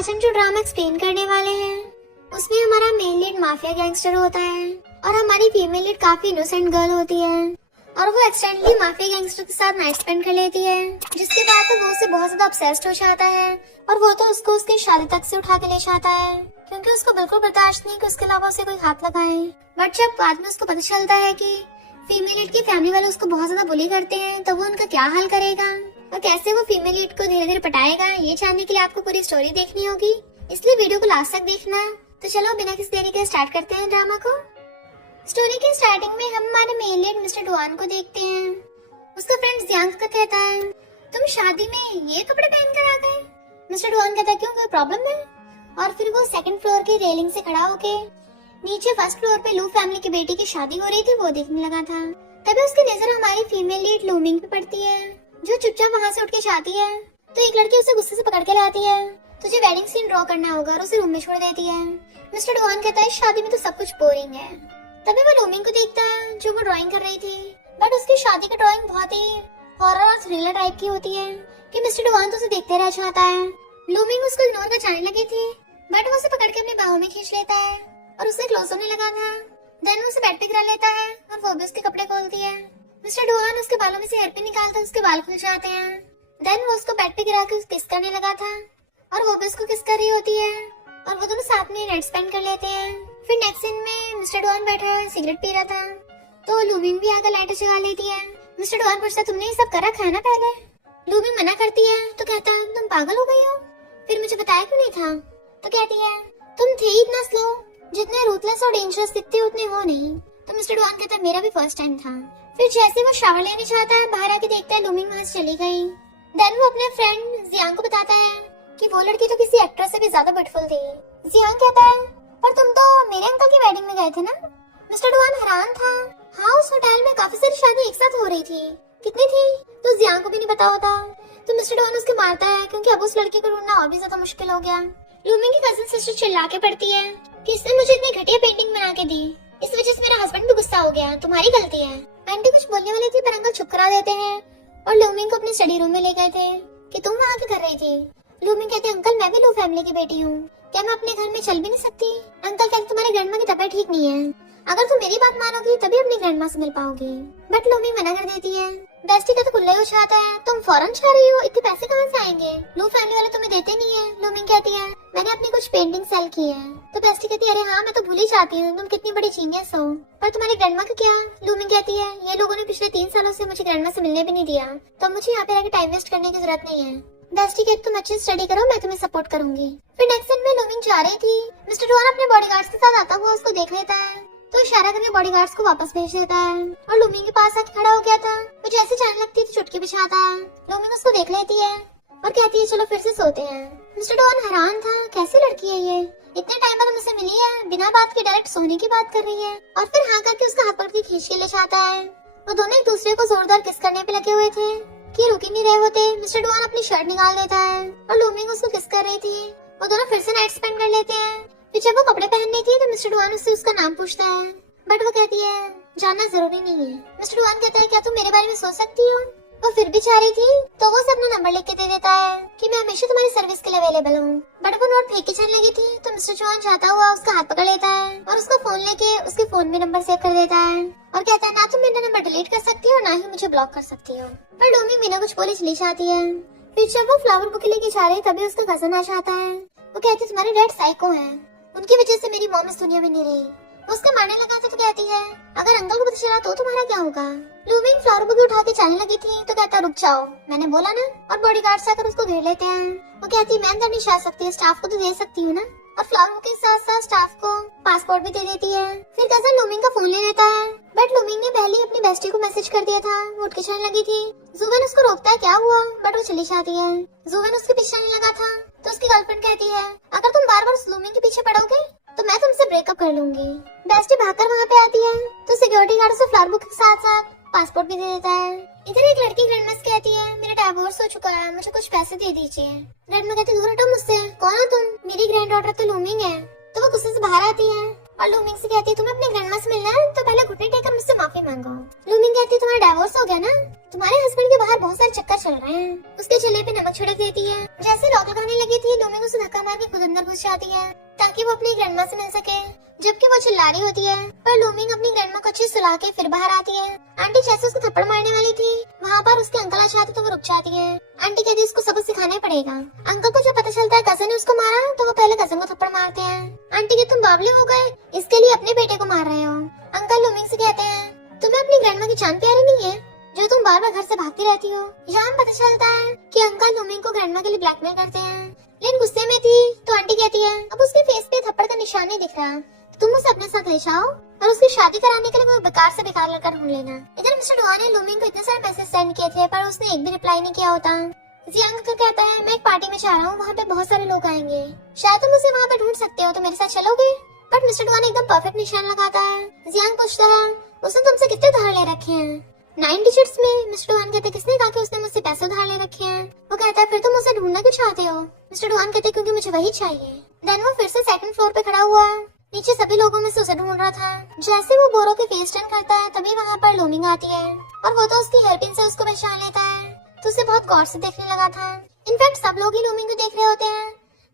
आज हम जो ड्रामा एक्सप्लेन करने वाले हैं उसमें हमारा मेन लीड माफिया गैंगस्टर होता है और हमारी फीमेल लीड काफी इनोसेंट गर्ल होती है और वो एक्सटेंडली माफिया गैंगस्टर के साथ नाइट स्पेंड कर लेती है, जिसके बाद तो वो उससे बहुत ज्यादा ऑब्सेस्ड हो जाता है और वो तो उसको उसकी शादी तक से उठा के ले जाता है क्योंकि उसको बिल्कुल बर्दाश्त नहीं कि उसके अलावा उसे कोई हाथ लगाए। बट जब बाद में उसको पता चलता है कि फीमेल लीड की फैमिली वाले उसको बहुत ज्यादा बुली करते हैं तो वो उनका क्या हाल करेगा और कैसे वो फीमेल लीड को धीरे धीरे पटाएगा, ये जानने के लिए आपको पूरी स्टोरी देखनी होगी, इसलिए वीडियो को लास्ट तक देखना। तो चलो बिना किसी देरी के स्टार्ट करते हैं ड्रामा को। स्टोरी के स्टार्टिंग में हम हमारे मेन लीड मिस्टर डुआन को देखते हैं। उसका फ्रेंड जियांग का कहता है तुम शादी में ये कपड़े पहन कर आ गए। मिस्टर डुआन कहता है क्यों, कोई प्रॉब्लम है? और फिर वो सेकंड फ्लोर की रेलिंग से खड़ा होके नीचे फर्स्ट फ्लोर पे लू फैमिली की बेटी की शादी हो रही थी वो देखने लगा था। तभी उसकी नजर हमारी फीमेल लीड लूमिंग पे पड़ती है जो चुपचाप वहाँ से उठ के जाती है। तो एक लड़की उसे गुस्से से पकड़ के लाती है, तुझे वेडिंग सीन ड्रॉ करना होगा, और उसे रूम में छोड़ देती है। मिस्टर डुआन कहता है शादी में तो सब कुछ बोरिंग है। तभी वो लूमिंग को देखता है जो वो ड्राइंग कर रही थी, बट उसकी शादी की ड्राइंग बहुत ही हॉरर और थ्रिलर टाइप की होती है कि मिस्टर डुआन तो उसे देखते रह जाता है। लूमिंग उसको इग्नोर कर जाने लगी थी बट वो उसे पकड़ के अपने बाहों में खींच लेता है और उससे क्लोज होने लगा था। देन उसे बेड पे गिरा लेता है और वो भी उसके कपड़े खोलती है। मिस्टर डुआन उसके बालों में से हेयर पिन निकालता, उसके बाल खुल जाते हैं। देन वो उसको बेड पे गिरा के किस करने लगा था और वो भी उसको किस कर रही होती है और वो दोनों साथ में नाइट स्पेंड कर लेते हैं। फिर नेक्स्ट सीन में मिस्टर डुआन बैठा सिगरेट पी रहा था तो लूमिंग भी आकर लाइट जगा लेती है। मिस्टर डुआन पूछता तुमने ये सब कर रखा है ना पहले? लूमिंग मना करती है तो कहता है तुम पागल हो गई हो, फिर मुझे बताया क्यों नहीं था? तो कहती है तुम थे ही इतना स्लो, जितने रूथलेस और डेंजरस दिखते उतने हो नहीं। तो मिस्टर डुआन कहता है मेरा भी फर्स्ट टाइम था। फिर जैसे वो शावर लेने जाता है बाहर आके देखता है लूमिंग वहाँ से चली गई। देन वो अपने फ्रेंड जियांग को बताता है कि वो लड़की तो किसी एक्ट्रेस से भी ज्यादा ब्यूटीफुल थी। जियांग कहता है पर तुम तो मेरे अंकल की वेडिंग में गए थे ना। मिस्टर डुआन हैरान था, हाँ उस होटल में काफी सारी शादी एक साथ हो रही थी, कितनी थी? तो जियांग को भी नहीं पता होता। तो मिस्टर डुआन उसके मारता है क्योंकि अब उस लड़की को ढूंढना और भी ज्यादा मुश्किल हो गया। लूमिंग की कजिन सिस्टर चिल्ला के पड़ती है कि इसने मुझे इतनी घटिया पेंटिंग बना के दी, इस वजह से मेरा हस्बैंड भी गुस्सा हो गया, तुम्हारी गलती है। आंटी कुछ बोलने वाली थी पर अंकल चुप करा देते हैं और लूमिंग को अपने स्टडी रूम में ले गए थे कि तुम वहाँ क्या कर रही थी। लूमिंग कहते अंकल मैं भी लू फैमिली की बेटी हूँ, क्या मैं अपने घर में चल भी नहीं सकती? अंकल कहते तुम्हारी ग्रैंडमा की तबीयत ठीक नहीं है, अगर तुम मेरी बात मानोगी तभी अपनी ग्रैंडमा से मिल पाओगी। बट लूमिंग मना कर देती है। बेस्टी का तो कुल्ला हो जाता है, तुम फौरन जा रही हो, इतने पैसे कहाँ से आएंगे? लू फैमिली वाले तुम्हें देते नहीं है। लूमिंग कहती है मैंने अपनी कुछ पेंटिंग सेल की है। तो बेस्टी कहती है अरे हाँ मैं तो भूल ही जाती हूँ, तुम कितनी बड़ी जीनियस हो, पर तुम्हारी ग्रैंडमा का क्या? लूमिंग कहती है ये लोगों ने पिछले 3 सालों से मुझे ग्रैंडमा से मिलने भी नहीं दिया, तो मुझे यहाँ पे रहकर टाइम वेस्ट करने की जरूरत नहीं है। बेस्टी कहती तुम अच्छे स्टडी करो, मैं तुम्हें सपोर्ट करूंगी। फिर नेक्स्ट सीन में लूमिंग जा रही थी, मिस्टर डुआन अपने बॉडीगार्ड्स के साथ आता हुआ उसको देख लेता है तो इशारा करके बॉडीगार्ड्स को वापस भेज देता है और लूमिंग के पास आके खड़ा हो गया था। वो जैसे जाने लगती है तो चुटकी बिछाता है। लूमिंग उसको देख लेती है और कहती है चलो फिर से सोते हैं। मिस्टर डुआन हैरान था कैसी लड़की है ये, इतने टाइम बाद मुझसे मिली है, बिना बात के डायरेक्ट सोने की बात कर रही है और फिर हाँ करके उसका हाथ पकड़ के खींच के ले जाता है। वो दोनों एक दूसरे को जोरदार किस करने पे लगे हुए थे कि रुक ही नहीं रहे होते। मिस्टर डुआन अपनी शर्ट निकाल देता है और लूमिंग उसको किस कर रही थी। वो दोनों फिर से नाइट स्पेंड कर लेते हैं। फिर जब वो कपड़े पहननी थी तो मिस्टर डुआन उससे उसका नाम पूछता है बट वो कहती है जानना जरूरी नहीं है। मिस्टर डुआन कहता है क्या तुम मेरे बारे में सोच सकती हो? वो फिर भी चाह रही थी तो वो उसे अपना नंबर लिख के दे देता है कि मैं हमेशा तुम्हारी सर्विस के लिए अवेलेबल हूँ। बट वो नोट फेंक के चलने लगी थी तो मिस्टर डुआन जाता हुआ उसका हाथ पकड़ लेता है और उसका फोन लेके उसके फोन में नंबर सेव कर देता है और कहता है ना तुम मेरा नंबर डिलीट कर सकती हो ना ही मुझे ब्लॉक कर सकती हो। पर लूमिंग बिना कुछ बोले चली जाती है। फिर जब वो फ्लावर बुके लेके जा रही तभी उसका कजन आ जाता है। वो कहती है तुम्हारे डैड साइको है, उनकी वजह से मेरी मॉम इस दुनिया में नहीं रही। उसका मारने लगा था तो कहती है अगर अंकल को पता चला तो तुम्हारा क्या होगा? लूमिंग फ्लावर बुके उठा के जाने लगी थी तो कहता रुक जाओ, मैंने बोला ना, और बॉडीगार्ड्स आकर उसको घेर लेते हैं। वो कहती है मैं अंदर नहीं जा सकती, स्टाफ को तो दे सकती हूँ ना, और फ्लावर बुके के साथ साथ स्टाफ को पासपोर्ट भी दे देती है। फिर कजन लूमिंग का फोन ले लेता है बट लूमिंग ने पहले अपनी बेस्टी को मैसेज कर दिया था, वो उठ के चलने लगी थी। जुवेन उसको रोकता है क्या हुआ बट वो चली जाती है। जुवेन उसके पीछे चलने लगा था तो उसकी गर्लफ्रेंड कहती है अगर तुम बार बार लूमिंग के पीछे पड़ोगे तो मैं तुमसे ब्रेकअप कर लूंगी। बेस्टी भागकर वहाँ पे आती है तो सिक्योरिटी गार्ड उसे फ्लावर बुक के साथ साथ पासपोर्ट भी दे देता है। इधर एक लड़की ग्रैंडमा से कहती है मेरा डाइवोर्स हो चुका है, मुझे कुछ पैसे दे दीजिए। ग्रैंडमा कहती दूर हटो मुझसे, कौन हो तुम? मेरी ग्रैंड डॉटर तो लूमिंग है। तो वो गुस्से से बाहर आती है और लूमिंग से कहती है तुम्हें अपने ग्रैंडमा से मिलना है तो पहले घुटने टेक कर मुझसे माफी मांगो। लूमिंग कहती है तुम्हारा डाइवोर्स हो गया ना? तुम्हारे हस्बैंड के बाहर बहुत सारे चक्कर चल रहे हैं। उसके चेहरे पे नमक छिड़क देती है। जैसे लॉक लगाने लगी थी, लूमिंग उसे धक्का मार के खुद अंदर घुस जाती है ताकि वो अपनी ग्रैंडमा से मिल सके। जबकि वो चिल्ला रही होती है, पर लूमिंग अपनी ग्रैंडमा को अच्छे से सुला के फिर बाहर आती है। आंटी जैसे उसको थप्पड़ मारने वाली थी, वहाँ पर उसके अंकल आ जाते तो वो रुक जाती है। आंटी कहती है उसको सबक सिखाना ही पड़ेगा। अंकल को जब पता चलता है कजन ने उसको मारा, तो वो पहले कजन को थप्पड़ मारते हैं। आंटी की तुम बावले हो गए, इसके लिए अपने बेटे को मार रहे हो। अंकल लूमिंग से कहते हैं, तुम्हें अपनी ग्रैंडमा की जान प्यारी नहीं है जो तुम बार बार घर से भागती रहती हो। यहाँ पता चलता है कि अंकल लूमिंग को ग्रैंडमा के लिए ब्लैकमेल करते हैं। लेकिन गुस्से में थी तो आंटी कहती है, अब उसके फेस पे थप्पड़ का निशान नहीं दिख रहा, तुम उसे अपने साथ ले जाओ और उसकी शादी कराने के लिए वो बेकार से बेकार लड़का ढूंढ लेना। इधर मिस्टर डुआन ने लूमिंग को इतने सारे मैसेज सेंड किए थे, पर उसने एक भी रिप्लाई नहीं किया होता। जियांग अंकल कहता है, मैं एक पार्टी में जा रहा हूँ, वहाँ पे बहुत सारे लोग आएंगे, शायद तुम उसे वहाँ पे ढूंढ सकते हो, तो मेरे साथ चलोगे? बट मिस्टर डुआन एकदम परफेक्ट निशान लगाता है। जियांग पूछता है, उसने तुमसे कितने उधार ले रखे हैं? 9 डिजिट्स में। मिस्टर डुआन कहते, किसने कहा कि उसने मुझसे पैसे उधार ले रखे हैं? वो कहता है, फिर तुम उसे ढूंढना क्यों चाहते हो? मिस्टर डुआन कहते, क्योंकि मुझे वही चाहिए। देन वो फिर से सेकंड फ्लोर पे खड़ा हुआ नीचे सभी लोगों में से उसे ढूंढ रहा था। जैसे वो बोरो के फेस टर्न करता है, तभी वहाँ पर लूमिंग आती है और वो तो उसकी हेयरपिन से उसको पहचान लेता है, तो उसे बहुत गौर से देखने लगा था। इनफैक्ट सब लोग ही लूमिंग को देख रहे होते हैं।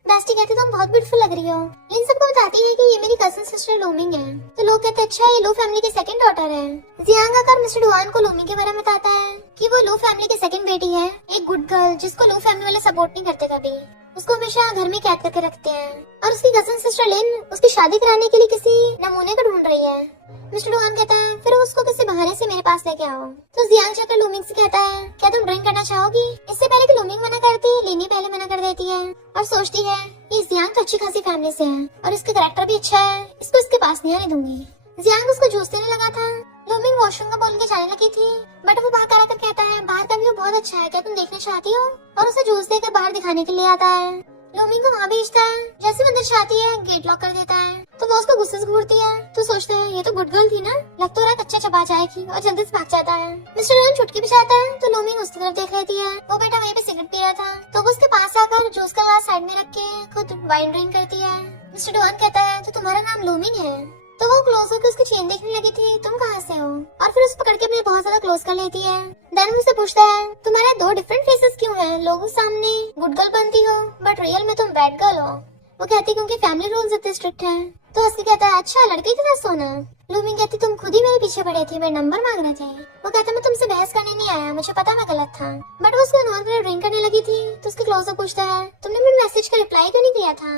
बेस्टी कहती, तुम बहुत ब्यूटीफुल लग रही हो। इन सबको बताती है कि ये मेरी कजिन सिस्टर लूमिंग है। तो लोग कहते हैं, अच्छा ये लू फैमिली की सेकंड डॉटर है। जियांग आकर मिस्टर डुआन को लूमिंग के बारे में बताता है कि वो लू फैमिली की सेकंड बेटी है, एक गुड गर्ल जिसको लू फैमिली वाले सपोर्ट नहीं करते कभी, उसको हमेशा घर में कैद करके रखते हैं। और उसकी कजिन सिस्टर लिन उसकी शादी कराने के लिए किसी नमूने को ढूंढ रही है। मिस्टर डुआन कहता है, फिर उसको किसी बहाने से मेरे पास लेके आओ। तो जियांग जाकर लूमिंग से कहता है, क्या तुम ड्रिंक करना चाहोगी? इससे पहले कि लूमिंग मना करती, लिनी पहले मना कर देती है और सोचती है ये जियांग तो अच्छी खासी फैमिली से है और इसका कैरेक्टर भी अच्छा है, इसको इसके पास नहीं आने दूंगी। जियांग उसको जूस देने लगा था। लूमिंग वॉशरूम का बोल के जाने लगी थी, बट वो बाहर आकर कहता है, बाहर का व्यू बहुत अच्छा है, क्या तुम देखना चाहती हो? और उसे जूस देकर बाहर दिखाने के लिए आता है। लूमिंग को वहाँ भेजता है। जैसे वो अंदर चाहती है, गेट लॉक कर देता है, तो वो उसको गुस्से से घूरती है। तो सोचता है, ये तो गुड गर्ल थी ना, लग तो रहा है कच्चा चबा जाएगी, और जल्दी से भाग जाता है। मिस्टर डुआन चुटकी भी जाता है, तो लूमिंग उसकी तरफ देख लेती है। वो बेटा वहीं पे सिगरेट पी रहा था, तो वो उसके पास आकर जूस का ग्लास साइड में रख के खुद वाइन ड्रिंक करती है। मिस्टर डुआन कहता है, तो तुम्हारा नाम लूमिंग है? तो वो क्लोज होकर उसकी चेन देखने लगी थी, तुम कहाँ से हो? और फिर उसे पकड़ के अपने बहुत ज्यादा क्लोज कर लेती है। देन मुझसे पूछता है, तुम्हारे 2 डिफरेंट फेसेस क्यों हैं? लोगों सामने गुड गर्ल बनती हो, बट रियल में तुम बैड गर्ल हो। वो कहती, क्योंकि फैमिली रूल्स इतने स्ट्रिक्ट हैं। तो हंस के कहता है, अच्छा लड़के की तरह सोना। लूमिंग कहती, तुम खुद ही मेरे पीछे पड़े थे, मेरे नंबर मांग रहे थे। वो कहता, मैं तुमसे बहस करने नहीं आया, मुझे पता मैं गलत था। बट वो उसको इग्नोर कर ड्रिंक करने लगी थी, तो उसके क्लोज अप पूछता है, तुमने मेरे मैसेज का रिप्लाई क्यों नहीं किया था?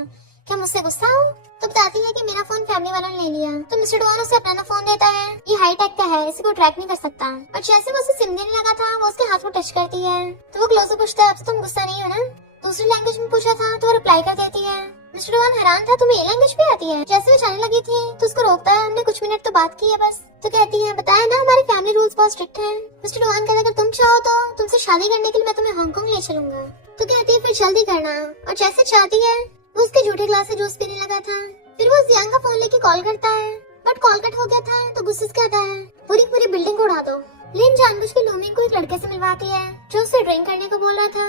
क्या मुझसे गुस्सा हो? तो बताती है कि मेरा फोन फैमिली वालों ने ले लिया। तो मिस्टर डुआन उसे अपना फोन देता है, ये हाई टेक का है, इसे कोई ट्रैक नहीं कर सकता। और जैसे वो उसे सिम देने लगा था, वो उसके हाथ को टच करती है। तो वो क्लोज अप पूछता है, अब तुम गुस्सा नहीं हो ना? दूसरी लैंग्वेज में पूछा था, तो वो रिप्लाई कर देती है। मिस्टर डुआन हैरान था, तुम्हें ये लैंग्वेज भी आती है? जैसे वो जाने लगी थी, तो उसको रोकता है, हमने कुछ मिनट तो बात की है बस। तो कहती है, बताया ना हमारे फैमिली रूल्स बहुत स्ट्रिक्ट हैं। मिस्टर डुआन कहता है, अगर तुम चाहो तो तुमसे शादी करने के लिए मैं तुम्हें हांगकांग ले चलूंगा। तो कहती है, फिर जल्दी करना। और जैसे चाहती है, वो उसके झूठे ग्लास से जूस पीने लगा था। फिर वो जियांग का फोन लेके कॉल करता है, बट कॉल कट हो गया था। तो गुस्से से कहता है, पूरी बिल्डिंग को उड़ा दो। लिन जानबूझ के लूमिंग को एक लड़के से मिलवाती है जो उससे ड्रिंक करने को बोल रहा था,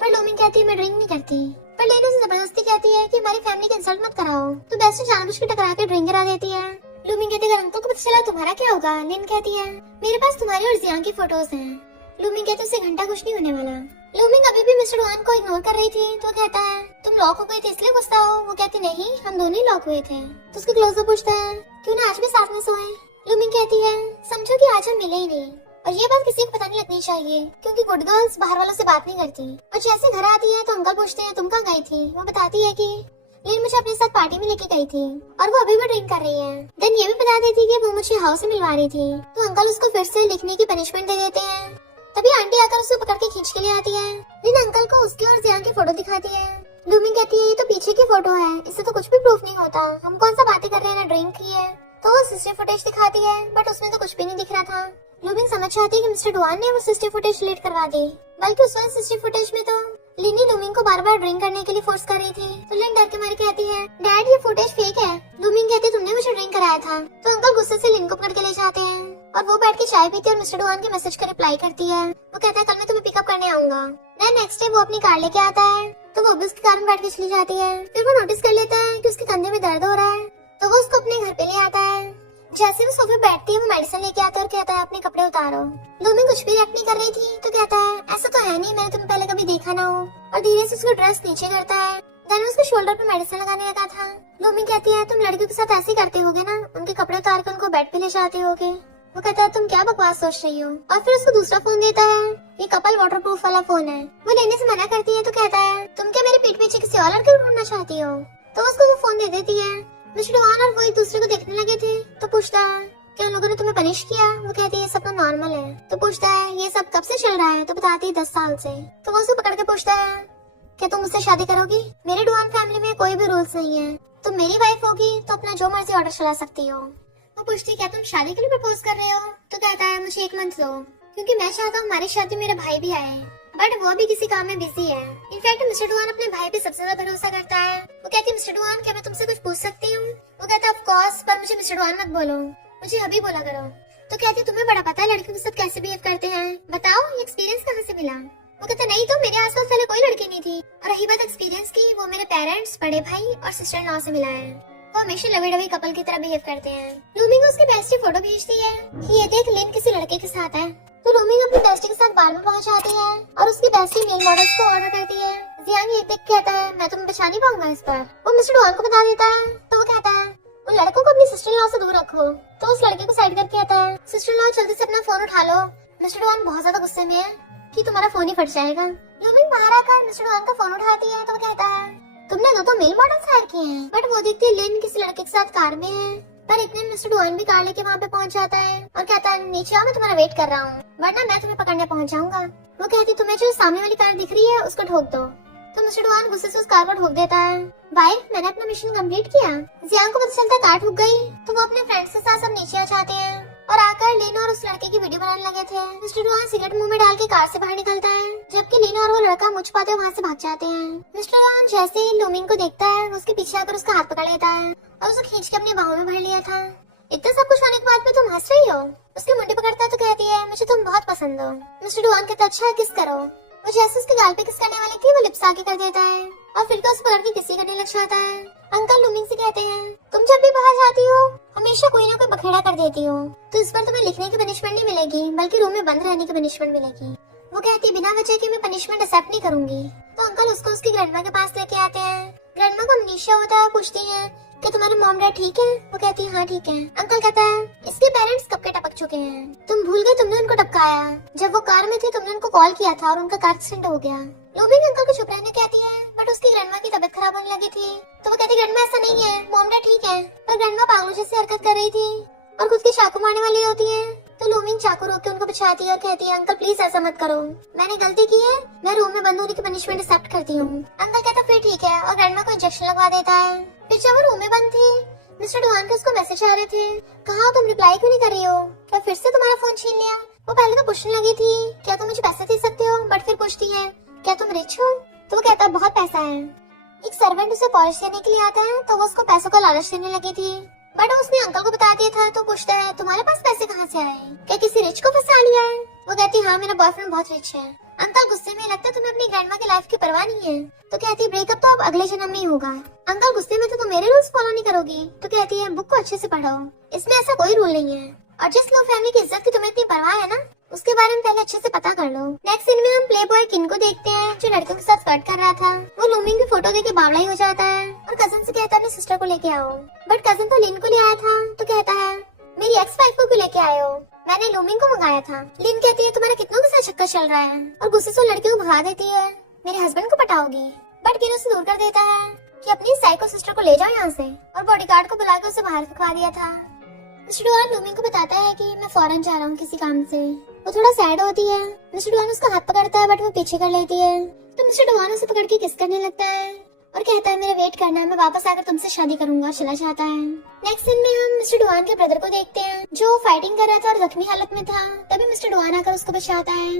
पर लूमिंग कहती है, मैं ड्रिंक नहीं करती। पर लिन उसे जबरदस्ती कहती है कि हमारी फैमिली की इंसल्ट मत कराओ। तो बेस्ट जानबूझ के टकरा के ड्रिंक करा देती है। लूमिंग कहती है, अगर अंकल को पता चला तुम्हारा क्या होगा? लिन कहती है, मेरे पास तुम्हारी और जियांग की फोटोज हैं। लूमिंग कहती है, उससे घंटा कुछ नहीं होने वाला। लूमिंग अभी भी मिस्टर डुआन को इग्नोर कर रही थी, तो कहता है, तुम लॉक हो गए थे इसलिए गुस्सा हो? वो कहती, नहीं हम दोनों ही लॉक हुए थे। तो उसके क्लोज अप पूछता है, क्यों ना आज भी साथ में सोए? लूमिंग कहती है, समझो कि आज हम मिले ही नहीं, और ये बात किसी को पता नहीं लगनी चाहिए, क्योंकि गुड गर्ल्स बाहर वालों से बात नहीं करती। और जैसे घर आती है तो अंकल पूछते हैं, तुम कहाँ गई थी? वो बताती है कि लिन मुझे अपने साथ पार्टी में लेके गई थी और वो अभी भी ड्रिंक कर रही है। देन ये भी बता देती है कि वो मुझे हाउस में मिलवा रही थी। तो अंकल उसको फिर से लिखने की पनिशमेंट दे देते हैं। तभी आंटी आकर उसे पकड़ के खींच के ले आती है। लिन अंकल को उसकी और जियांग की फोटो दिखाती है। लूमिंग कहती है, ये तो पीछे की फोटो है, इससे तो कुछ भी प्रूफ नहीं होता, हम कौन सा बातें कर रहे हैं, ना ड्रिंक की है। तो वो सिस्टर फुटेज दिखाती है, बट उसमें तो कुछ भी नहीं दिख रहा था। लूमिंग समझ जाती है कि मिस्टर डुआन ने वो सिस्टर फुटेज डिलीट करवा दी, बल्कि उस वाली सिस्टर फुटेज में तो लिनी लूमिंग को बार बार ड्रिंक करने के लिए फोर्स कर रही थी। तो लिन डर के मारे कहती है, डैड ये फुटेज फेक है। लूमिंग कहती है, तुमने मुझे ड्रिंक कराया था। तो अंकल गुस्से से लिन को पकड़ के ले जाते हैं और वो बैठ के चाय पीती है और मिस्टर डुआन के मैसेज का रिप्लाई करती है। वो कहता है, कल मैं तुम्हें पिकअप करने आऊंगा। नेक्स्ट डे वो अपनी कार लेके आता है, तो वो भी उसकी कार में बैठ के चली जाती है। फिर वो नोटिस कर लेता है कि उसके कंधे में दर्द हो रहा है, तो वो उसको अपने घर पे ले आता है। जैसे वो सोफे बैठती है वो मेडिसिन लेके आता है और कहता है अपने कपड़े उतारो। लूमिंग कुछ भी रिएक्ट नहीं कर रही थी तो कहता है ऐसा तो है नहीं, मैंने तुम्हें पहले कभी देखा ना हो, और धीरे से उसको ड्रेस नीचे करता है। देन उसके शोल्डर पे मेडिसिन लगाने लगा था। लूमिंग कहती है तुम लड़कियों के साथ ऐसे ही करते होगे ना, उनके कपड़े उतार कर उनको बेड पे ले जाते होगे। वो कहता है तुम क्या बकवास सोच रही हो, और फिर उसको दूसरा फोन देता है। ये कपल वाटरप्रूफ वाला फोन है। वो लेने से मना करती है तो कहता है तुम क्या मेरे पीठ पीछे किसी और लड़के को ढूंढना चाहती हो। तो उसको वो फोन दे देती है। मिस्टर डुआन और वो एक दूसरे को देखने लगे थे तो पूछता है क्या उन लोगों ने तुम्हें पनिश किया। वो कहती है सब तो नॉर्मल है। तो पूछता है ये सब कब से चल रहा है। तो बताती है 10 साल से। तो वो उसको पकड़ के पूछता है क्या तुम मुझसे शादी करोगी। मेरे डुआन फैमिली में कोई भी रूल्स नहीं है, तुम मेरी वाइफ होगी तो अपना जो मर्जी ऑर्डर चला सकती हो। वो पूछती है क्या तुम शादी के लिए प्रपोज कर रहे हो। तो कहता है मुझे 1 मंथ दो, क्योंकि मैं चाहता हूँ हमारी शादी मेरा भाई भी आए, बट वो भी किसी काम में बिजी है। इनफैक्ट मिस्टर डुआन अपने भाई पे सबसे ज्यादा भरोसा करता है। वो कहती है मिस्टर डुआन क्या मैं तुमसे कुछ पूछ सकती हूँ। वो कहता है ऑफ कोर्स, पर मुझे मिस्टर डुआन मत बोलो, मुझे अभी बोला करो। तो कहती है तुम्हें बड़ा पता है लड़कियों के साथ कैसे बिहेव करते हैं, बताओ ये एक्सपीरियंस कहाँ से मिला। वो कहता नहीं तो मेरे आसपास पहले कोई लड़की नहीं थी, और रही बात एक्सपीरियंस की, वो मेरे पेरेंट्स, बड़े भाई और सिस्टर इन लॉ से मिला है। वो हमेशा लवी डवी कपल की तरह बिहेव करते हैं। लूमिंग उसके बेस्टी फोटो भेजती है कि ये देख लिन किसी लड़के के साथ है। तो लूमिंग अपनी बेस्टी के साथ बार में पहुंच जाती है और उसकी बेस्टी मेल मॉडल्स को ऑर्डर करती है। जियांग ये देख कहता है मैं तुम्हें बचा नहीं पाऊंगा इस पर। वो मिस्टर डुआन को बता देता है तो वो कहता है उन लड़कों को अपनी सिस्टर इन लॉ से दूर रखो। तो उस लड़के को साइड करके कहता है सिस्टर इन लॉ जल्दी से अपना फोन उठा लो। मिस्टर डुआन बहुत ज्यादा गुस्से में है कि तुम्हारा फोन ही फट जाएगा। लूमिंग बाहर आकर मिस्टर डुआन का फोन उठाती है तो वो कहता है तुमने दो तो मेल मॉडल्स हायर किए हैं। बट वो देखती है लिन किसी लड़के के साथ कार में है। पर इतने में मिस्टर डुआन भी कार लेके वहाँ पे पहुँच जाता है और कहता है नीचे आओ, मैं तुम्हारा वेट कर रहा हूँ, वरना मैं तुम्हें पकड़ने पहुँच जाऊंगा। वो कहती तुम्हें जो सामने वाली कार दिख रही है उसको ठोक दो। तो मिस्टर डुआन गुस्से से उस कार को ठोक देता है। वाइफ मैंने अपना मिशन कंप्लीट किया। जियांग को पता चलता है कार ठुक गई तो वो अपने फ्रेंड्स के साथ सब नीचे आ जाते हैं और आकर लिन और उस लड़के की वीडियो बनाने लगे थे। मिस्टर डुआन सिगरेट मुंह में डाल के कार से बाहर निकलता है, जबकि लिन और वो लड़का मुझ पाते वहाँ से भाग जाते हैं। मिस्टर डुआन जैसे ही लूमिंग को देखता है उसके पीछे आकर उसका हाथ पकड़ लेता है और उसे खींच के अपनी बाहों में भर लिया था। इतना सब कुछ होने के बाद भी तुम हंस रही हो। उसकी मुंडी पकड़ता है तो कहती है मुझे तुम बहुत पसंद हो। मिस्टर डुआन कहता अच्छा किस करो। वो जैसे उसके गाल पे किस करने वाली थी वो लिप्स आके कर देता है और फिर तो उसे पकड़ के किसी करने लग जाता है। अंकल लूमिंग से कहते हैं तुम जब भी बाहर जाती हो हमेशा कोई ना कोई बखेड़ा कर देती हो, तो इस पर तुम्हें लिखने की पनिशमेंट नहीं मिलेगी बल्कि रूम में बंद रहने की पनिशमेंट मिलेगी। वो कहती है बिना वजह के मैं पनिशमेंट एक्सेप्ट नहीं करूंगी। तो अंकल उसको उसकी ग्रैंडमा के पास लेके आते हैं। ग्रैंडमा को अमनीशिया होता है, पूछती है कि तुम्हारे मॉम डैड ठीक है। वो कहती है हाँ ठीक है। अंकल कहता है इसके पेरेंट्स कब के टपक चुके हैं, तुम भूल गए तुमने उनको टपकाया, जब वो कार में थे तुमने उनको कॉल किया था और उनका कार एक्सीडेंट हो गया। लूमिंग अंकल को चुप रहने कहती है बट उसकी ग्रैंडमा की तबीयत खराब होने लगी थी। तो वो कहती ग्रैंडमा ऐसा नहीं है, मॉम डैड ठीक है। पर ग्रैंडमा पागलों जैसी हरकत कर रही थी और खुद की चाकू मारने वाली होती है। तो लूमिंग चाकू रोक के उनको बचाती है और कहती है अंकल प्लीज ऐसा मत करो, मैंने गलती की है, मैं रूम में बंद होने की पनिशमेंट एक्सेप्ट करती हूँ। अंकल कहता फिर ठीक है और ग्रैंडमा को इंजेक्शन लगवा देता है। फिर जब वो रूम में बंद थी मिस्टर डुआन के उसको मैसेज आ रहे थे, कहा तुम रिप्लाई क्यों नहीं कर रही हो, क्या फिर से तुम्हारा फोन छीन लिया। वो पहले तो पूछने लगी थी क्या तुम मुझे पैसे दे सकते हो, बट फिर पूछती है क्या तुम रिच हो। तो वो कहता बहुत पैसा है। एक सर्वेंट उसे पॉलिश देने के लिए आता है तो वो उसको पैसों का लालच देने लगी थी, बट उसने अंकल को बता दिया था। तो पूछता है तुम्हारे पास पैसे कहाँ से आए, क्या किसी रिच को फंसा लिया है। वो कहती हाँ मेरा बॉयफ्रेंड बहुत रिच है। अंकल गुस्से में लगता है तुम्हें अपनी ग्रैंडमा की लाइफ की परवाह नहीं है। तो कहती है ब्रेकअप तो अब अगले जन्म में ही होगा। अंकल गुस्से में तो तुम मेरे रूल्स फॉलो नहीं करोगी। तो कहती है बुक को अच्छे से पढ़ो, इसमें ऐसा कोई रूल नहीं है, और जिस लोग फैमिली की इज्जत की तुम्हें इतनी परवाह है ना उसके बारे में पहले अच्छे से पता कर लो। नेक्स्ट सीन में हम प्ले बॉय किन को देखते हैं जो लड़कियों के साथ फ्लर्ट कर रहा था। वो लूमिंग की फोटो देख के बावला ही हो जाता है और कजन से कहता है अपनी सिस्टर को लेके आओ, बट कजन तो लिन को ले आया था। तो कहता है मेरी एक्स वाइफ को क्यों लेके आए हो, मैंने लूमिंग को मंगाया था। लिन कहती है तुम्हारा कितनों के साथ चक्कर चल रहा है, और गुस्से से लड़की को भगा देती है मेरे हस्बैंड को पटाओगी। बट किन उसे दूर कर देता है कि अपनी साइको सिस्टर को ले जाओ यहाँ से, और बॉडीगार्ड को बुला के उसे बाहर फेंकवा दिया था। मिस्टर डुआन लूमिंग को बताता है कि मैं फॉरेन जा रहा हूँ किसी काम से। वो थोड़ा सैड होती है। मिस्टर डुआन उसका हाथ पकड़ता है बट वो पीछे कर लेती है। तो मिस्टर डुआन उसे पकड़ के किस करने लगता है और कहता है मेरा वेट करना है, मैं वापस आकर तुमसे शादी करूंगा, चला जाता है। नेक्स्ट सीन में हम मिस्टर डुआन के ब्रदर को देखते हैं जो फाइटिंग कर रहा था और जख्मी हालत में था। तभी मिस्टर डुआन आकर उसको बचाता है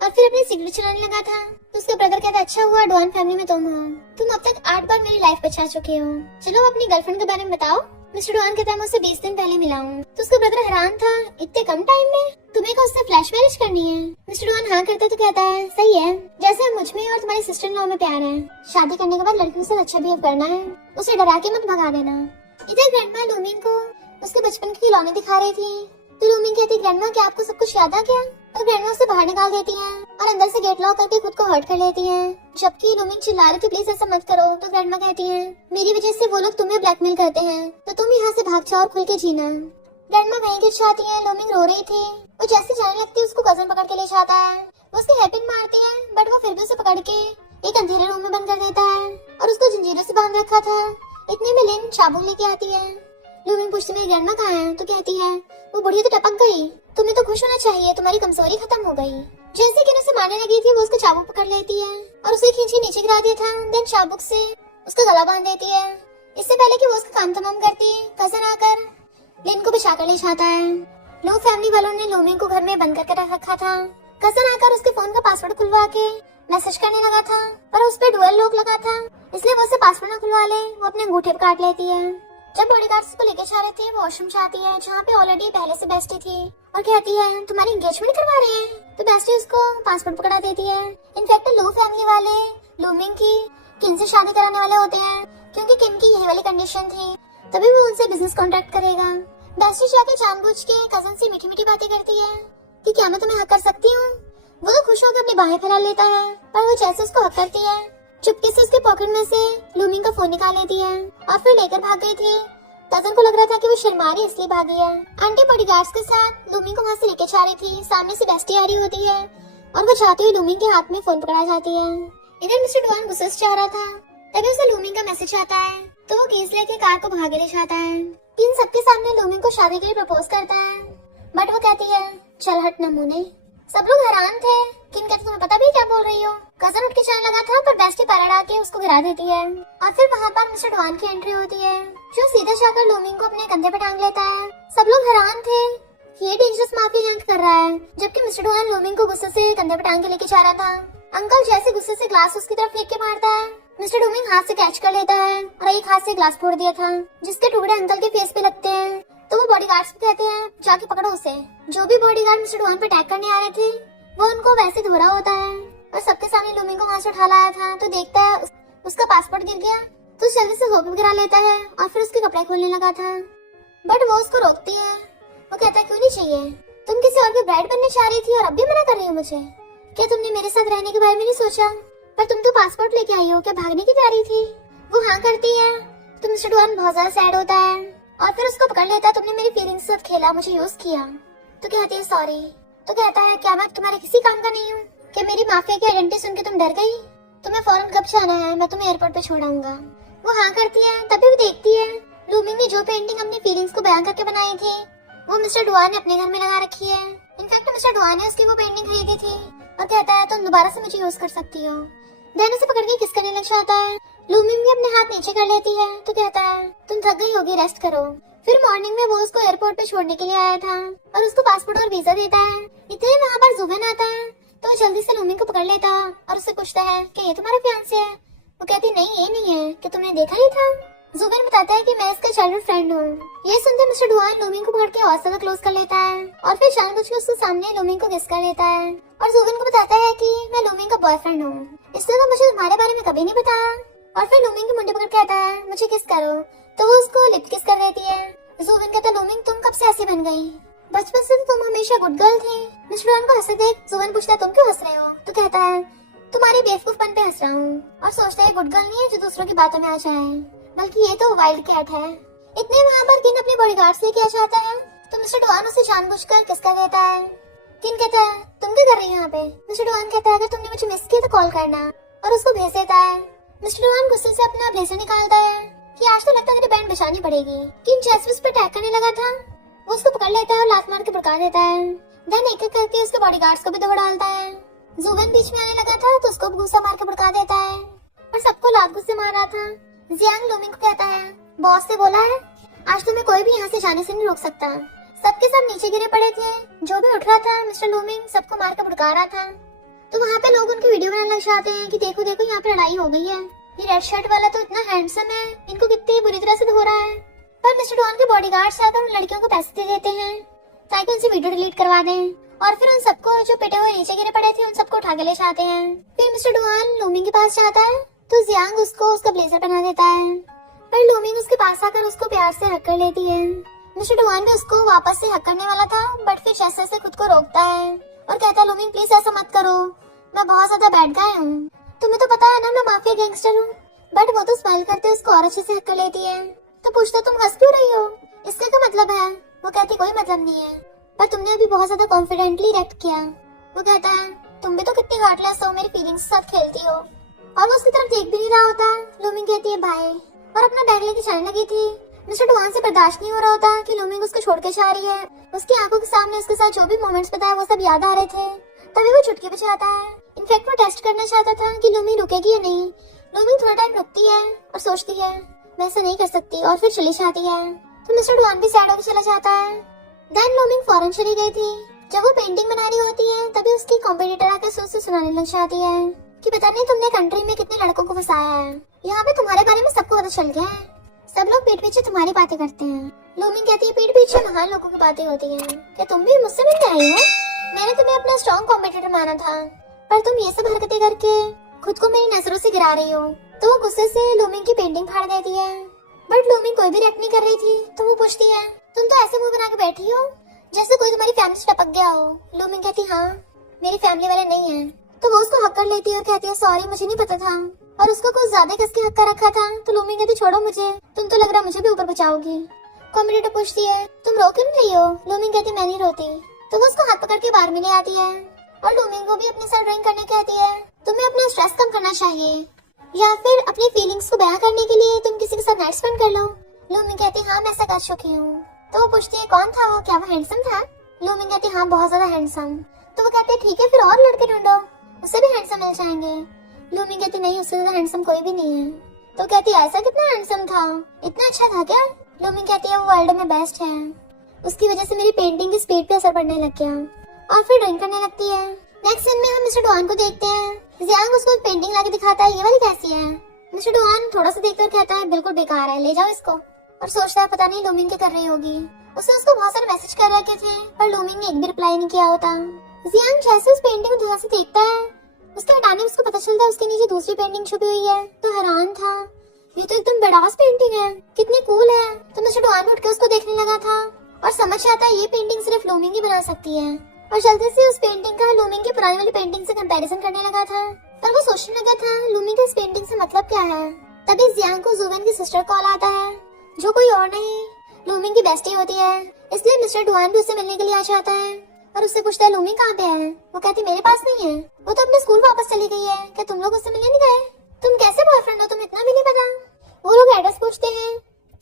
और फिर अपनी सिगरेट चलाने लगा था। तो उसका ब्रदर कहता है अच्छा हुआ डुआन फैमिली में तुम हो, तुम अब तक 8 बार मेरी लाइफ बचा चुके हो, चलो अपनी गर्लफ्रेंड के बारे में बताओ। मिस्टर डुआन कहता है मैं उससे 20 दिन पहले मिला हूँ। तो उसका ब्रदर हैरान था इतने कम टाइम में तुम्हें क्या उससे फ्लैश मैरिज करनी है। मिस्टर डुआन हाँ करता तो कहता है सही है, जैसे मुझ में और तुम्हारी सिस्टर इन लॉ में प्यार है, शादी करने के बाद लड़कियों से अच्छा बिहेव करना है, उसे डरा के मत भगा देना। इधर ग्रैंडमा लूमिंग को उसके बचपन के खिलौने दिखा रही थी। तो लूमिंग कहती, ग्रैंडमा क्या आपको सब कुछ याद आ गया? और ग्रैंडमा उसे बाहर निकाल देती है और अंदर से गेट लॉक करके खुद को हर्ट कर लेती है। जबकि लूमिंग चिल्ला रही थी, प्लीज ऐसा मत करो। तो ग्रैंडमा कहती है, मेरी वजह से वो लोग तुम्हें ब्लैकमेल करते हैं, तो तुम यहाँ से भाग जाओ और खुल के जीना। ग्रैंडमा वहीं गिर जाती है। लूमिंग रो रही थी। वो जैसे जाने लगती है उसको कजन पकड़ के ले जाता है। वो उसके हेडपिन मारती है, बट वो फिर भी उसे पकड़ के एक अंधेरे रूम में बंद कर देता है और उसको जंजीरों से बांध रखा था। इतने में लिन चाबुक लेके आती है। लूमिंग पूछती है, ग्रैंडमा कहाँ है? तो कहती है, वो बुढ़िया तो टपक गई, तुम्हें तो खुश होना चाहिए, तुम्हारी कमजोरी खत्म हो गई। जैसे कि उसे मारने लगी थी, वो उसका चाबुक पकड़ लेती है और उसे खींच के नीचे गिरा दिया था। देन चाबुक से उसका गला बांध देती है। इससे पहले कि वो उसका काम तमाम करती, कजन आकर लिन को बचा कर ले जाता है। लो फैमिली वालों ने लूमिंग को घर में बंद करके रख रखा था। कजन आकर उसके फोन का पासवर्ड खुलवा के मैसेज करने लगा था, पर उस पे डुअल लॉक लगा था, इसलिए वो उसे पासवर्ड न खुलवा ले, वो अपने अंगूठे पर काट लेती है। जब बॉडीगार्ड्स उसको लेके जा रहे थे, वो वॉशरूम जाती है जहाँ पे ऑलरेडी पहले से बेस्टी थी और कहती है, तुम्हारी एंगेजमेंट करवा रहे हैं। तो बेस्टी उसको पासपोर्ट पकड़ा देती है। इनफैक्ट लो फैमिली वाले लूमिंग की किन से शादी कराने वाले होते हैं, क्योंकि किन की यही वाली कंडीशन थी, तभी वो उनसे बिजनेस कॉन्ट्रैक्ट करेगा। बेस्टी जाके जानबूझ के कजन से मीठी मीठी बातें करती है कि क्या मैं तुम्हें हक कर सकती हूँ। वो तो खुश होकर अपनी बाहें फैला लेता है, पर वो जैसे उसको हक करती है, चुपके से उसके पॉकेट में से लूमिंग का फोन निकाल लेती है और फिर लेकर भाग गई थी। कजन को लग रहा था कि वो शर्मा रही इसलिए भागी है। आंटी बॉडीगार्ड्स के साथ लूमिंग को वहाँ से लेके जा रही थी। सामने से बेस्टी आ रही होती है और वो जाते हुए लूमिंग के हाथ में फोन पकड़ा जाती है। इधर मिस्टर डुआन गुस्से से जा रहा था, तभी उसे लूमिंग का मैसेज आता है, तो वो कीज लेके कार को भागे ले जाता है। किन सबके सामने लूमिंग को शादी के लिए प्रपोज करता है, बट वो कहती है, चल हट नमूने। सब लोग हैरान थे। किन कहते, तुम्हें पता भी क्या बोल रही हो? कजन उठ के जाने लगा था, पर बेस्टी पैरा डाल के उसको गिरा देती है और फिर वहाँ पर मिस्टर डुआन की एंट्री होती है, जो सीधा जाकर लूमिंग को अपने कंधे पे टांग लेता है। सब लोग हैरान थे, ये डेंजरस माफिया गैंग कर रहा है, जबकि मिस्टर डुआन लूमिंग को गुस्से से कंधे पे टांग के लेके जा रहा था। अंकल जैसे गुस्से से ग्लास उसकी तरफ फेंक के मारता है, मिस्टर डुमिंग हाथ से कैच कर लेता है और एक हाथ से ग्लास फोड़ दिया था, जिसके टुकड़े अंकल के फेस पे लगते हैं। तो वो बॉडीगार्ड्स को कहते हैं, जाके पकड़ो उसे। जो भी बॉडीगार्ड मिस्टर डुआन पे अटैक करने आ रहे थे, वो उनको वैसे धो रहा होता है और सबके सामने लूमिंग को वहाँ से उठा लाया था। तो देखता है उसका पासपोर्ट गिर गया, तो जल्दी से धोबी गिरा लेता है और फिर उसके कपड़े खोलने लगा था, बट वो उसको रोकती है। वो कहता है, क्यों नहीं चाहिए, तुम किसी और की ब्राइड बनने चाह रही थी और अब भी मना कर रही हो मुझे? क्या तुमने मेरे साथ रहने के बारे में नहीं सोचा? पर तुम तो पासपोर्ट लेके आई हो, क्या भागने की तैयारी थी? वो हाँ करती है। तो मिस्टर डुआन बहुत ज्यादा सैड होता है और फिर उसको पकड़ लेता है, तुमने मेरी फीलिंग्स के साथ खेला, मुझे यूज किया। तो कहती है, सॉरी। तो कहता है, क्या मैं तुम्हारे किसी काम का नहीं हूँ? क्या मेरी माफिया की आइडेंटिटी सुन के तुम डर गई? तुम्हें फौरन कब जाना है? मैं तुम्हें एयरपोर्ट पे छोड़ाऊंगा। वो हाँ करती है। तभी वो देखती है लूमिंग ने जो पेंटिंग अपनी फीलिंग्स को बयान करके बनाई थी, वो मिस्टर डुआन ने अपने घर में लगा रखी है। इनफैक्ट मिस्टर डुआन ने उसकी वो पेंटिंग खरीदी थी और कहता है, तुम दोबारा से मुझे यूज कर सकती हो। देन उसे पकड़ के किस करने लग जाता है। लूमिंग भी अपने हाथ नीचे कर लेती है। तो कहता है, तुम थक गई होगी, रेस्ट करो। फिर मॉर्निंग में वो उसको एयरपोर्ट पे छोड़ने के लिए आया था और उसको पासपोर्ट और वीजा देता है। इतने वहाँ पर जुबेन आता है, तो वो जल्दी से लूमिंग को पकड़ लेता और उससे पूछता है कि ये तुम्हारा फियांसे है? वो कहती, नहीं ये नहीं है, कि तुमने देखा नहीं था? जुबेन बताता है कि मैं इसका चाइल्डहुड फ्रेंड हूँ। ये सुनते मिस्टर डुआन लूमिंग को पकड़ के और ज्यादा क्लोज कर लेता है और फिर जानबूझ के उसके सामने लूमिंग को किस कर लेता है और जुबेन को बताता है कि मैं लूमिंग का बॉयफ्रेंड हूँ, इसलिए तो मुझे तुम्हारे बारे में कभी नहीं बताया। और फिर लूमिंग के मुंडे पकड़ के कहता है, मुझे किस करो। तो वो उसको लिप किस कर देती है। जुबेन कहता है, लूमिंग तुम कब से ऐसी बन गई? बचपन से तो तुम हमेशा गुड गर्ल थी। मिस्टर डुआन को हंसते देख जुबेन पूछता है, तुम क्यों हंस रहे हो? तो कहता है, तुम्हारी बेवकूफपन पे हंस रहा हूँ। और सोचता है गुड गर्ल नहीं है जो दूसरों की बातों में आ जाए, बल्कि ये तो वाइल्ड कैट है। इतने वहाँ पर किन अपने बॉडीगार्ड से क्या चाहता है, तो मिस्टर डुआन उसे जानबूझकर किस कर देता है। किन कहता है, तुम क्या कर रही हो यहाँ पे? मिस्टर डुआन कहता है, अगर तुमने मुझे मिस किया तो कॉल करना, और उसको भेज देता है। मिस्टर डुआन गुस्से से अपना ब्लेजर निकालता है कि आज तो लगता है तेरी बैंड बचानी पड़ेगी। किन जैसे उस पर अटैक करने लगा था, वो उसको पकड़ लेता है और लात मार के भड़का देता है। देन एक एक करके उसके बॉडीगार्ड्स को भी दौड़ डालता है। जुबेन बीच में आने लगा था तो उसको भी गुस्सा मार के भड़का देता है और सबको लात गुस्से मार रहा था। जियांग लूमिंग को कहता है, बॉस ने बोला है आज तुम्हें कोई भी यहाँ से जाने से नहीं रोक सकता। सबके सब नीचे गिरे पड़े थे, जो भी उठ रहा था मिस्टर लूमिंग सबको मार के भड़का रहा था। तो वहाँ पे लोग उनकी वीडियो बनाने लग जाते हैं कि देखो देखो यहाँ पे लड़ाई हो गई है, ये रेड शर्ट वाला तो इतना हैंडसम है, इनको कितनी बुरी तरह से धो रहा है। पर मिस्टर डुआन के बॉडीगार्ड्स आकर उन लड़कियों को पैसे दे देते हैं ताकि उनसे वीडियो डिलीट करवा दें और फिर उन सबको जो पिटे हुए नीचे गिरे पड़े थे उन सबको उठा के ले जाते हैं। फिर मिस्टर डुआन लूमिंग के पास जाता है तो जियांग उसको उसका ब्लेजर पहना देता है, पर लूमिंग उसके पास आकर उसको प्यार से हक कर लेती है मिस्टर डुआन भी उसको वापस से हक करने वाला था, बट फिर जैसे से खुद को रोकता है और कहता है लूमिंग प्लीज ऐसा मत करो, मैं बहुत ज्यादा बैड गाय हूँ, तुम्हें तो पता है ना मैं माफिया गैंगस्टर हूँ। बट वो तो स्माइल करते उसको और अच्छे से हक कर लेती है। तो पूछता तुम हंस क्यों रही हो, इसका क्या मतलब है? वो कहती कोई मतलब नहीं है, पर तुमने अभी बहुत ज्यादा कॉन्फिडेंटली रिएक्ट किया। वो कहता है तुम भी तो कितनी हार्टलेस हो, मेरी फीलिंग्स के साथ खेलती हो। और वो उसकी तरफ देख भी नहीं रहा होता। लूमिंग कहती है बाय और अपना बैग लेके चलने लगी थी। मिस्टर डुआन से बर्दाश्त नहीं हो रहा होता कि लूमिंग उसको छोड़ के जा रही है। उसकी आंखों के सामने उसके साथ जो भी मोमेंट्स बताया वो सब याद आ रहे थे। तभी वो चुटकी बजाता है। इनफैक्ट वो टेस्ट करना चाहता था कि लूमिंग रुकेगी या नहीं। लूमिंग थोड़ा टाइम रुकती है और सोचती है मैं ऐसा नहीं कर सकती, और फिर चली जाती है। तो मिस्टर डुआन भी सैड होकर चला जाता है। देन लूमिंग फॉरेन चली गई थी। जब वो पेंटिंग बना रही होती है तभी उसकी कॉम्पिटिटर आकर से सुनाने लग जाती है कि पता नहीं तुमने कंट्री में कितने लड़कों को फंसाया है, यहाँ पे तुम्हारे बारे में सबको पता चल गया है, सब लोग पीठ पीछे तुम्हारी बातें करते हैं। लूमिंग कहती है पीठ पीछे महान लोगों की बातें होती हैं, क्या तुम भी मुझसे मिलने आई हो? मैंने तुम्हें अपना स्ट्रॉन्ग कॉम्पिटिटर माना था, पर तुम ये सब हरकतें करके खुद को मेरी नजरों से गिरा रही हो। तो वो गुस्से से लूमिंग की पेंटिंग फाड़ देती है। बट लूमिंग कोई भी रिएक्ट नहीं कर रही थी। तो वो पूछती है तुम तो ऐसे मुंह बना के बैठी हो जैसे कोई तुम्हारी फैमिली से टपक गया हो। लूमिंग कहती हाँ मेरी फैमिली वाले नहीं है। तो वो उसको हक कर लेती है और कहती है सॉरी मुझे नहीं पता था, और उसको कुछ ज्यादा कस के हक कर रखा था। तो लूमिंग कहती छोड़ो मुझे, तुम तो लग रहा मुझे भी ऊपर बचाओगी। कॉम्पिटिटर पूछती है तुम रो क्यों रही हो? लूमिंग कहती मैं नहीं रोती। तो वो उसको हाथ पकड़ के बाहर में ले आती है और लूमिंग को भी अपने साथ ड्राइंग करने कहती है तुम्हें अपना स्ट्रेस कम करना चाहिए, या फिर अपनी फीलिंग्स को बयां करने के लिए तुम किसी के साथ नाइट स्पेंड कर लो। लूमिंग कहती हाँ मैं ऐसा कर चुकी हूँ। तो वो पूछती है कौन था वो, क्या वो हैंडसम था? लूमिंग कहती हाँ बहुत ज्यादा हैंडसम। तो वो कहते हैं ठीक है फिर और लड़के ढूंढो, उससे भी हैंडसम मिल जाएंगे। लूमिंग कहती नहीं उससे ज्यादा हैंडसम कोई भी नहीं है। तो कहती ऐसा कितना हैंडसम था, इतना अच्छा था क्या? लूमिंग कहती है वो वर्ल्ड में बेस्ट है, उसकी वजह से मेरी पेंटिंग की स्पीड पे असर पड़ने लग गया, और फिर ड्राइंग करने लगती है। नेक्स्ट सीन में हम मिस्टर डुआन को देखते हैं। जियांग उसको एक पेंटिंग लाके दिखाता है, ये वाली कैसी है? मिस्टर डुआन थोड़ा सा देखकर कहता है बिल्कुल बेकार है, ले जाओ इसको। और सोचता है पता नहीं लूमिंग क्या कर रही होगी। उसने उसको बहुत सारे मैसेज कर रखे थे पर लूमिंग ने एक भी रिप्लाई नहीं किया होता। जियांग जैसे उस पेंटिंग को ध्यान से देखता है, उसके हटाने में उसको पता चलता है उसके नीचे दूसरी पेंटिंग छुपी हुई है। तो हैरान था, ये तो एकदम बड़ास पेंटिंग है, कितनी कूल है। तो मिस्टर डुआन उठ के उसको देखने लगा था और समझ आता है ये पेंटिंग सिर्फ लूमिंग ही बना सकती है, और जल्दी से उस पेंटिंग का लूमिंग की पुरानी वाली पेंटिंग से कंपैरिजन करने लगा था। पर वो सोचने लगा था लूमिंग के इस पेंटिंग से मतलब क्या है। तभी जियांग को जुवेन की सिस्टर कॉल आता है, जो कोई और नहीं लूमिंग की बेस्टी होती है। इसलिए मिस्टर डुआन भी उससे मिलने के लिए आ जाता है और उससे पूछता है लूमिंग कहाँ पे है? वो कहती मेरे पास नहीं है, वो तो अपने स्कूल वापस चली गई है, क्या तुम लोग उससे मिलने नहीं गए? तुम कैसे बॉयफ्रेंड हो, तुम इतना भी नहीं पता? वो लोग एड्रेस पूछते हैं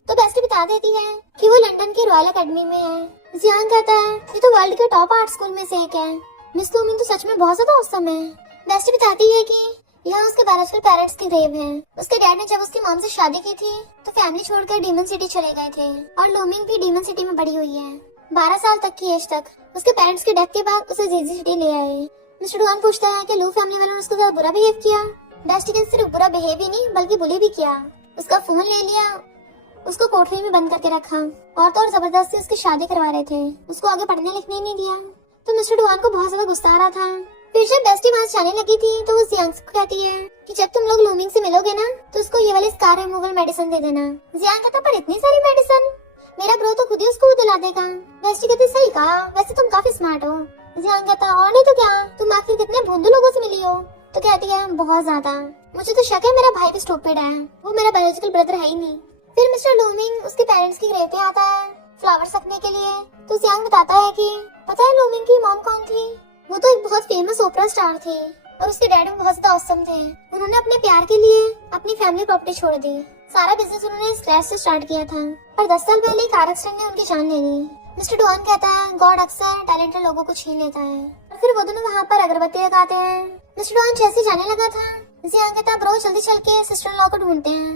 तो बेस्टी बता देती है कि वो लंदन की रॉयल अकेडमी में है। जियांग कहता है ये तो वर्ल्ड के टॉप आर्ट स्कूल में से एक है, मिस लूमिंग तो सच में बहुत ज्यादा औसम है। बेस्टी बताती है कि यहाँ उसके बायोलॉजिकल पेरेंट्स की ग्रेव है। उसके डैड ने जब उसकी मॉम से शादी की थी तो फैमिली छोड़कर डीमन सिटी चले गए थे, और लूमिंग भी डीमन सिटी में बड़ी हुई है। 12 साल तक की एज तक उसके पेरेंट्स की डेथ के बाद उसे जीजी सिटी ले आए। मिस्टर डुआन पूछता है कि लू फैमिली वालों ने उसको ज्यादा बुरा बिहेव किया। बेस्टी ने सिर्फ बुरा बिहेव ही नहीं बल्कि बुली भी किया, उसका फोन ले लिया, उसको कोठरी में बंद करके रखा, और तो और जबरदस्ती उसकी शादी करवा रहे थे, उसको आगे पढ़ने लिखने नहीं दिया। तो मिस्टर डुआन को बहुत ज्यादा गुस्सा आ रहा था। फिर जब बेस्टी वहां से जाने लगी थी तो वो जियांग को कहती है कि जब तुम लोग लूमिंग से मिलोगे ना तो उसको ये वाली स्कार रिमूवल मेडिसिन दे देना। जियांग कहता पर इतनी सारी मेडिसिन, मेरा ब्रो तो खुद ही उसको दिला देगा। बेस्टी कहती सही कहा, वैसे तुम काफी स्मार्ट हो। जियांग कहता और नहीं तो क्या, तुम आखिर कितने भोंदू लोगों से मिली हो? तो कहती है बहुत ज्यादा, मुझे तो शक है मेरा भाई भी स्टूपिड है, वो मेरा बायोलॉजिकल ब्रदर है ही नहीं। फिर मिस्टर लूमिंग उसके पेरेंट्स की ग्रेव पे आता है फ्लावर्स रखने के लिए। तो जियांग बताता है कि पता है लूमिंग की मॉम कौन थी? वो तो एक बहुत फेमस ओपरा स्टार थे, और उसके डैड भी बहुत ज्यादा औसम थे। उन्होंने अपने प्यार के लिए अपनी फैमिली प्रॉपर्टी छोड़ दी। सारा बिजनेस उन्होंने स्क्रैच से स्टार्ट किया था, पर 10 साल पहले कार एक्सीडेंट ने उनकी जान ले ली। मिस्टर डुआन कहता है गॉड अक्सर टैलेंटेड लोगों को छीन लेता है। और फिर वो दोनों वहाँ पर अगरबत्ती लगाते हैं। मिस्टर डुआन जैसे जाने लगा था, जियांग कहता ब्रो जल्दी चल के सिस्टर इन लॉ को ढूंढते हैं।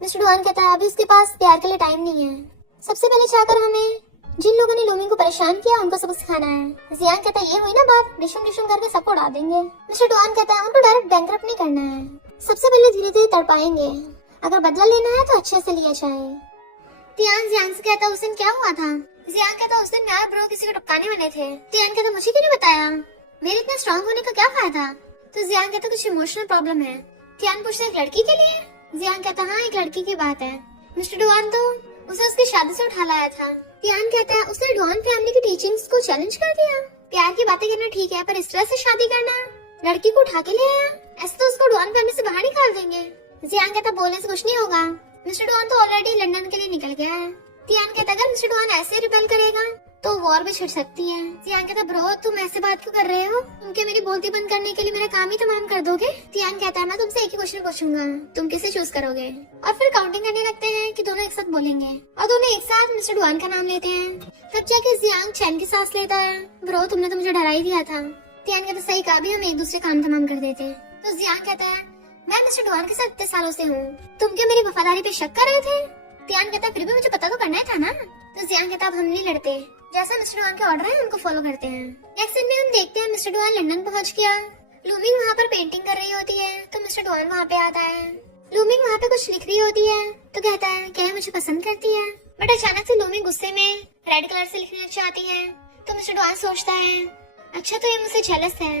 मिस्टर डुआन कहता है अभी उसके पास प्यार के लिए टाइम नहीं है, सबसे पहले जाकर हमें जिन लोगों ने लूमिंग को परेशान किया उनको सबक सिखाना है। जियांग कहता है ये हुई ना बात, डिशम डिशम करके सबको उड़ा देंगे। मिस्टर डुआन कहता है उनको डायरेक्ट बैंकरप्ट नहीं करना है, सबसे पहले धीरे धीरे तड़पाएंगे, अगर बदला लेना है तो अच्छे से लिया जाए। तियान जियांग से कहता उस दिन क्या हुआ था? जियांग कहता उस दिन मैं और ब्रो किसी को टपकाने वाले थे। तियान कहता मुझे क्यों नहीं बताया, मेरे इतना स्ट्रांग होने का क्या फायदा? तो जियांग कहता कुछ इमोशनल प्रॉब्लम है। तियान पूछता एक लड़की के लिए? जियांग कहता हाँ एक लड़की की बात है। मिस्टर डुआन तो उसे उसकी शादी से उठा लाया था। तियान कहता है उसने डॉन फैमिली की टीचिंग्स को चैलेंज कर दिया। प्यार की बातें करना ठीक है, पर इस तरह से शादी करना, लड़की को उठा के ले आया, ऐसे तो उसको डॉन फैमिली से बाहर निकाल देंगे। जियान कहता बोलने से कुछ नहीं होगा, मिस्टर डॉन तो ऑलरेडी लंदन के लिए निकल गया है। तियान कहता अगर मिस्टर डॉन ऐसे रिबेल करेगा तो वॉर भी छिड़ सकती है। जियान कहता ब्रो तुम ऐसे बात क्यों कर रहे हो, तुम क्या मेरी बोलती बंद करने के लिए मेरा काम ही तमाम कर दोगे। तियान कहता है मैं तुमसे एक ही क्वेश्चन पूछूंगा, तुम किसे चूज करोगे। और फिर काउंटिंग करने लगते हैं कि दोनों एक साथ बोलेंगे और दोनों एक साथ मिस्टर डॉन का नाम लेते हैं। तब जाके जियांग चैन की सांस लेता है। ब्रो तुमने तो मुझे डरा ही दिया था। तियान कहता सही कहा, भी हम एक दूसरे काम तमाम कर देते। तो जियांग कहता है मैं मिस्टर डॉन के साथ इतने सालों से हूँ, तुम क्या मेरी वफादारी पे शक कर रहे थे। तियान कहता फिर भी मुझे पता तो करना ही था ना। तो जियांग कहता अब हम नहीं लड़ते, जैसा मिस्टर डॉन के ऑर्डर है उनको फॉलो करते हैं। नेक्स्ट सीन में हम देखते हैं मिस्टर डॉन लंदन पहुंच गया। लूमिंग वहाँ पर पेंटिंग कर रही होती है तो मिस्टर डॉन वहाँ पे आता है। लूमिंग वहाँ पे कुछ लिख रही होती है तो कहता है क्या मुझे पसंद करती है, बट अचानक से लूमिंग गुस्से में रेड कलर से लिखने लग जाती है। तो मिस्टर डॉन सोचता है अच्छा तो ये मुझसे जेलस है,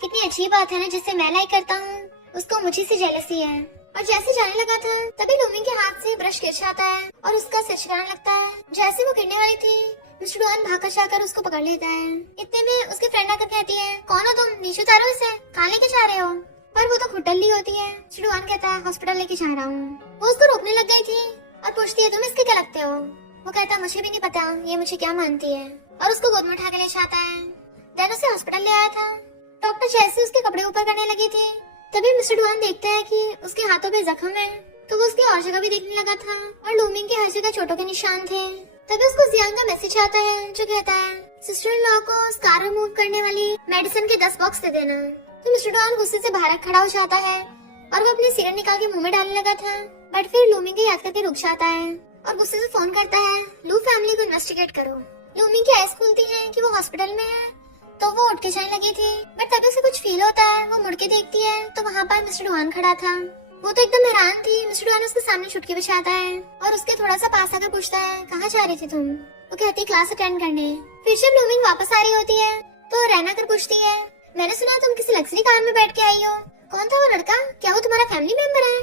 कितनी अच्छी बात है ना, जिससे मैं लाइक करता हूँ उसको मुझे से जेलसी है। और जैसे जाने लगा था तभी लूमिंग के हाथ से ब्रश गिर जाता है और उसका सिर छिड़ाने लगता है। जैसे वो गिरने वाली थी मिस्टर डॉन भाग कर जाकर उसको पकड़ लेता है। इतने में उसकी फ्रेंड आकर कहती है कौन हो तुम, नीचे उतारो इसे, कहाँ लेके जा रहे हो। पर वो तो खुटल्ली होती है। मिस्टर डॉन कहता है हॉस्पिटल लेके जा रहा हूँ। वो उसको रोकने लग गई थी और पूछती है तुम इसके क्या लगते हो। वो कहता है मुझे भी नहीं पता ये मुझे क्या मानती है, और उसको गोद में उठा के ले जाता है। देन उसे हॉस्पिटल ले आया था। डॉक्टर जैसे उसके कपड़े ऊपर करने लगी थी तभी मिस्टर डॉन देखता है कि उसके हाथों पे जख्म है, तो वो उसकी और जगह भी देखने लगा था और लूमिंग के हर जगह चोटों के निशान थे। तभी उसको जियांग का मैसेज आता है जो कहता है सिस्टर इन लॉ को स्कार रिमूव करने वाली मेडिसिन के 10 बॉक्स दे देना। तो मिस्टर डॉन गुस्से से बाहर खड़ा हो जाता है और वो अपने सिगरेट निकाल के मुंह में डालने लगा था, बट फिर लूमिंग को याद करके रुक जाता है और गुस्से से फोन करता है लू फैमिली को इन्वेस्टिगेट करो। लूमिंग की आइज खुलती है कि वो हॉस्पिटल में है, तो वो उठ के जाने लगी थी, बट तभी उसे कुछ फील होता है। वो मुड़ के देखती है तो वहाँ पर मिस्टर डॉन खड़ा था। वो तो एकदम हैरान थी। मिस्टर डॉन उसके सामने चुटकी बिछाता है और उसके थोड़ा सा पास आकर पूछता है कहाँ जा रही थी तुम। वो कहती है क्लास अटेंड करने। फिर जब लूमिंग वापस आ रही होती है तो रहना कर पूछती है मैंने सुना तुम किसी लग्जरी कार में बैठ के आई हो, कौन था वो लड़का, क्या वो तुम्हारा फैमिली मेंबर है।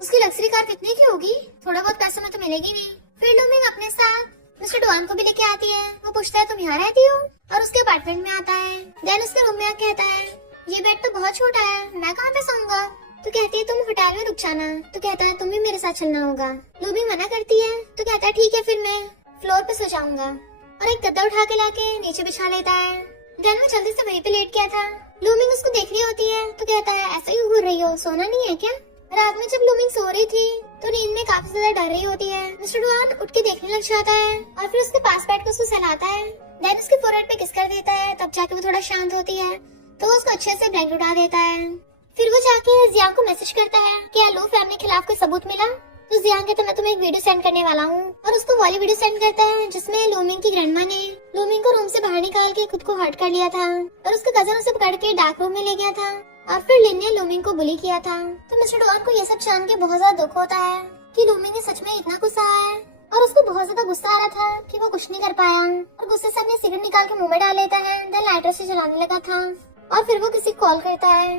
उसकी लग्जरी कार कितने की होगी, थोड़ा बहुत पैसा में तो मिलेगी नहीं। फिर लूमिंग अपने साथ मिस्टर डॉन को भी लेके आती है। वो पूछता है तुम यहाँ रहती हो, और उसके अपार्टमेंट में आता है। देन उसके रूम में आके कहता है ये बेड तो बहुत छोटा है, मैं कहाँ पे सोऊंगा। तो कहती है तुम होटल में रुक जाना। तो कहता है तुम भी मेरे साथ चलना होगा। लूमिंग मना करती है तो कहता है ठीक है फिर मैं फ्लोर पे सो जाऊंगा, और एक गद्दा उठा के लाके नीचे बिछा लेता है। देन वो जल्दी से वहीं पे लेट गया था। लूमिंग उसको देख रही होती है तो कहता है ऐसा ही घूर रही हो, सोना नहीं है क्या। रात में जब लूमिंग सो रही थी तो नींद में काफी ज्यादा डर रही होती है। मिस्टर डॉन उठ के देखने लग जाता है और फिर उसके पास बैठ कर उसको सहलाता है। देन उसके फोरहेड पे किस कर देता है। तब जाके वो थोड़ा शांत होती है तो वो उसको अच्छे से ब्लैंकेट उठा देता है। फिर वो जाके जियांग को मैसेज करता है कि लू फैमिली के खिलाफ कोई सबूत मिला। तो जियांग कहता है मैं तुम्हें एक वीडियो सेंड करने वाला हूँ, और उसको वाली वीडियो सेंड करता है जिसमें लूमिंग की ग्रैंडमा ने लूमिंग को रूम से बाहर निकाल के खुद को हर्ट कर लिया था, और उसका कजन उसे पकड़ के डार्क रूम में ले गया था, और फिर लिन ने लूमिंग को बुली किया था। तो मिस्टर डॉन को ये सब जान के बहुत ज्यादा दुख होता है कि लूमिंग ने सच में इतना गुस्सा है, और उसको बहुत ज्यादा गुस्सा आ रहा था कि वो कुछ नहीं कर पाया, और गुस्से से अपने सिगरेट निकाल के मुंह में डाल लेता है। देन लाइटर से जलाने लगा था और फिर वो किसी को कॉल करता है।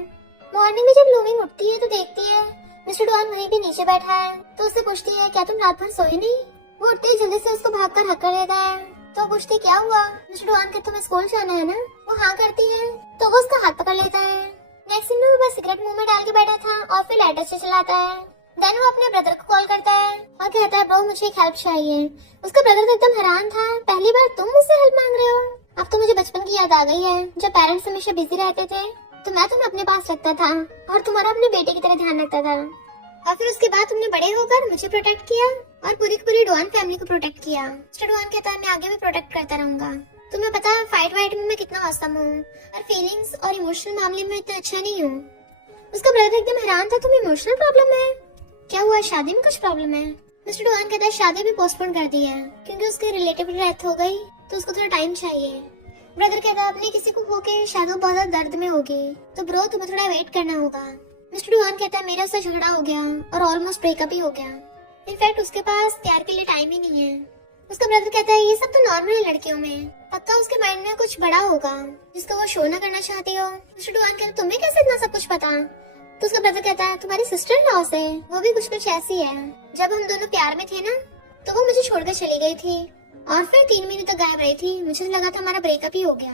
मॉर्निंग में जब लूमिंग उठती है तो देखती है मिस्टर डॉन वहीं पे नीचे बैठा है। तो उससे पूछती है क्या तुम रात भर सोए नहीं। वो उठते ही जल्दी से उसको भागकर हक कर लेता है। तो पूछती क्या हुआ। मिस्टर डॉन कहता तुम्हें स्कूल जाना है ना। वो हाँ करती है तो वो उसका हाथ पकड़ लेता है। नेक्स्ट सीन में वो बस सिगरेट मुंह में डाल के बैठा था और फिर लाइटर से चलाता है। देन वो अपने ब्रदर को कॉल करता है और कहता है ब्रो मुझे एक हेल्प चाहिए। उसका ब्रदर तो एकदम हैरान था, पहली बार तुम मुझसे हेल्प मांग रहे हो। अब तो मुझे बचपन की याद आ गई है जब पेरेंट्स हमेशा बिजी रहते थे तो मैं तुम्हें अपने पास रखता था और तुम्हारा अपने बेटे की तरह ध्यान रखता था, और फिर उसके बाद तुमने बड़े होकर मुझे प्रोटेक्ट किया और पूरी की पूरी डॉन फैमिली को प्रोटेक्ट किया। मिस्टर डॉन कहता है मैं आगे भी प्रोटेक्ट करता रहूंगा। तुम्हें पता है फाइट वाइट में मैं कितना औसम हूँ और फीलिंग्स और इमोशनल मामले में इतना अच्छा नहीं हूँ। उसका ब्रदर एकदम हैरान था तुम्हें इमोशनल प्रॉब्लम है, क्या हुआ शादी में कुछ प्रॉब्लम है। मिस्टर डॉन कहता है शादी भी पोस्टपोन कर दी है क्योंकि उसके रिलेटिव की डेथ हो गई तो उसको थोड़ा टाइम चाहिए। ब्रदर कहता है अपने किसी को होके शायद वो बहुत ज्यादा दर्द में होगी तो ब्रो तुम्हें थोड़ा वेट करना होगा। मिस्टर डॉन कहता है मेरा उससे झगड़ा हो गया और ऑलमोस्ट ब्रेकअप ही हो गया, इनफैक्ट उसके पास प्यार के लिए टाइम ही नहीं है। उसका ब्रदर कहता है ये सब तो नॉर्मल है लड़कियों में, पक्का उसके माइंड में कुछ बड़ा होगा जिसको वो शो ना करना चाहती हो। मिस्टर डॉन कहता है तुम्हें कैसे इतना सब कुछ पता। तो उसका ब्रदर कहता है तुम्हारी सिस्टर इन लॉ से वो भी कुछ ऐसी है। जब हम दोनों प्यार में थे ना तो वो मुझे छोड़कर चली गई थी और फिर 3 महीने तक गायब रही थी। मुझे लगा था हमारा ब्रेकअप ही हो गया,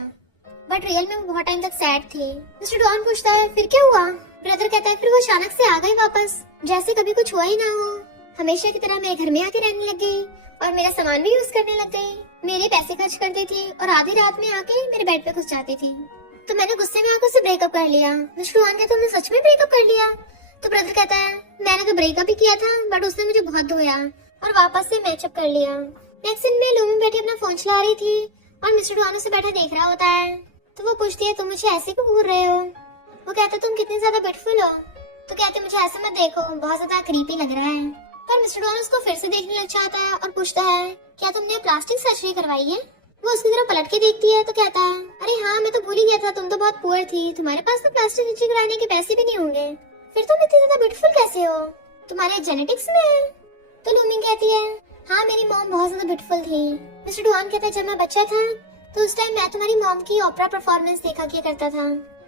बट रियल में वो बहुत टाइम तक सैड थी। मिस्टर डॉन पूछता है फिर क्या हुआ? ब्रदर कहता है फिर वो अचानक से आ गई वापस, जैसे कभी कुछ हुआ ही ना हो। हमेशा की तरह मेरे घर में आके रहने लग गई और मेरा सामान भी यूज करने लग गई। मेरे पैसे खर्च करती थी और आधी रात में आके मेरे बेड पे घुस जाती थी। तो मैंने गुस्से में आकर उससे ब्रेकअप कर लिया। मिस्टर डॉन कहता है तुमने सच में ब्रेकअप कर लिया? तो ब्रदर कहता है मैंने तो ब्रेकअप ही किया था, बट उसने मुझे बहुत धोया और वापस से मैचअप कर लिया। नेक्स्ट सीन में लूमी बैठी अपना फोन चला रही थी और मिस्टर डॉन उसे बैठा देख रहा होता है। तो वो पूछती है तुम मुझे ऐसे क्यों घूर रहे हो? वो कहता है तुम कितनी ज्यादा ब्यूटीफुल हो। तो कहते मुझे ऐसे मत देखो, बहुत ज्यादा क्रीपी लग रहा है। पर मिस्टर डॉन उसको फिर से देखने लग जाता है और पूछता है क्या तुमने प्लास्टिक सर्जरी करवाई है? वो उसकी तरफ पलट के देखती है तो कहता है अरे हाँ मैं तो भूल ही गया था, तुम तो बहुत पुअर थी, तुम्हारे पास तो प्लास्टिक सर्जरी कराने के पैसे भी नहीं होंगे, फिर तुम इतनी ज्यादा ब्यूटीफुल कैसे हो? तुम्हारे जेनेटिक्स में है? तो लूमी कहती है हाँ मेरी मॉम बहुत ज्यादा ब्यूटीफुल थी। मिस्टर डॉन कहता है जब मैं बच्चा था तो उस टाइम मैं तुम्हारी मॉम की ओपेरा परफॉर्मेंस देखा किया करता था।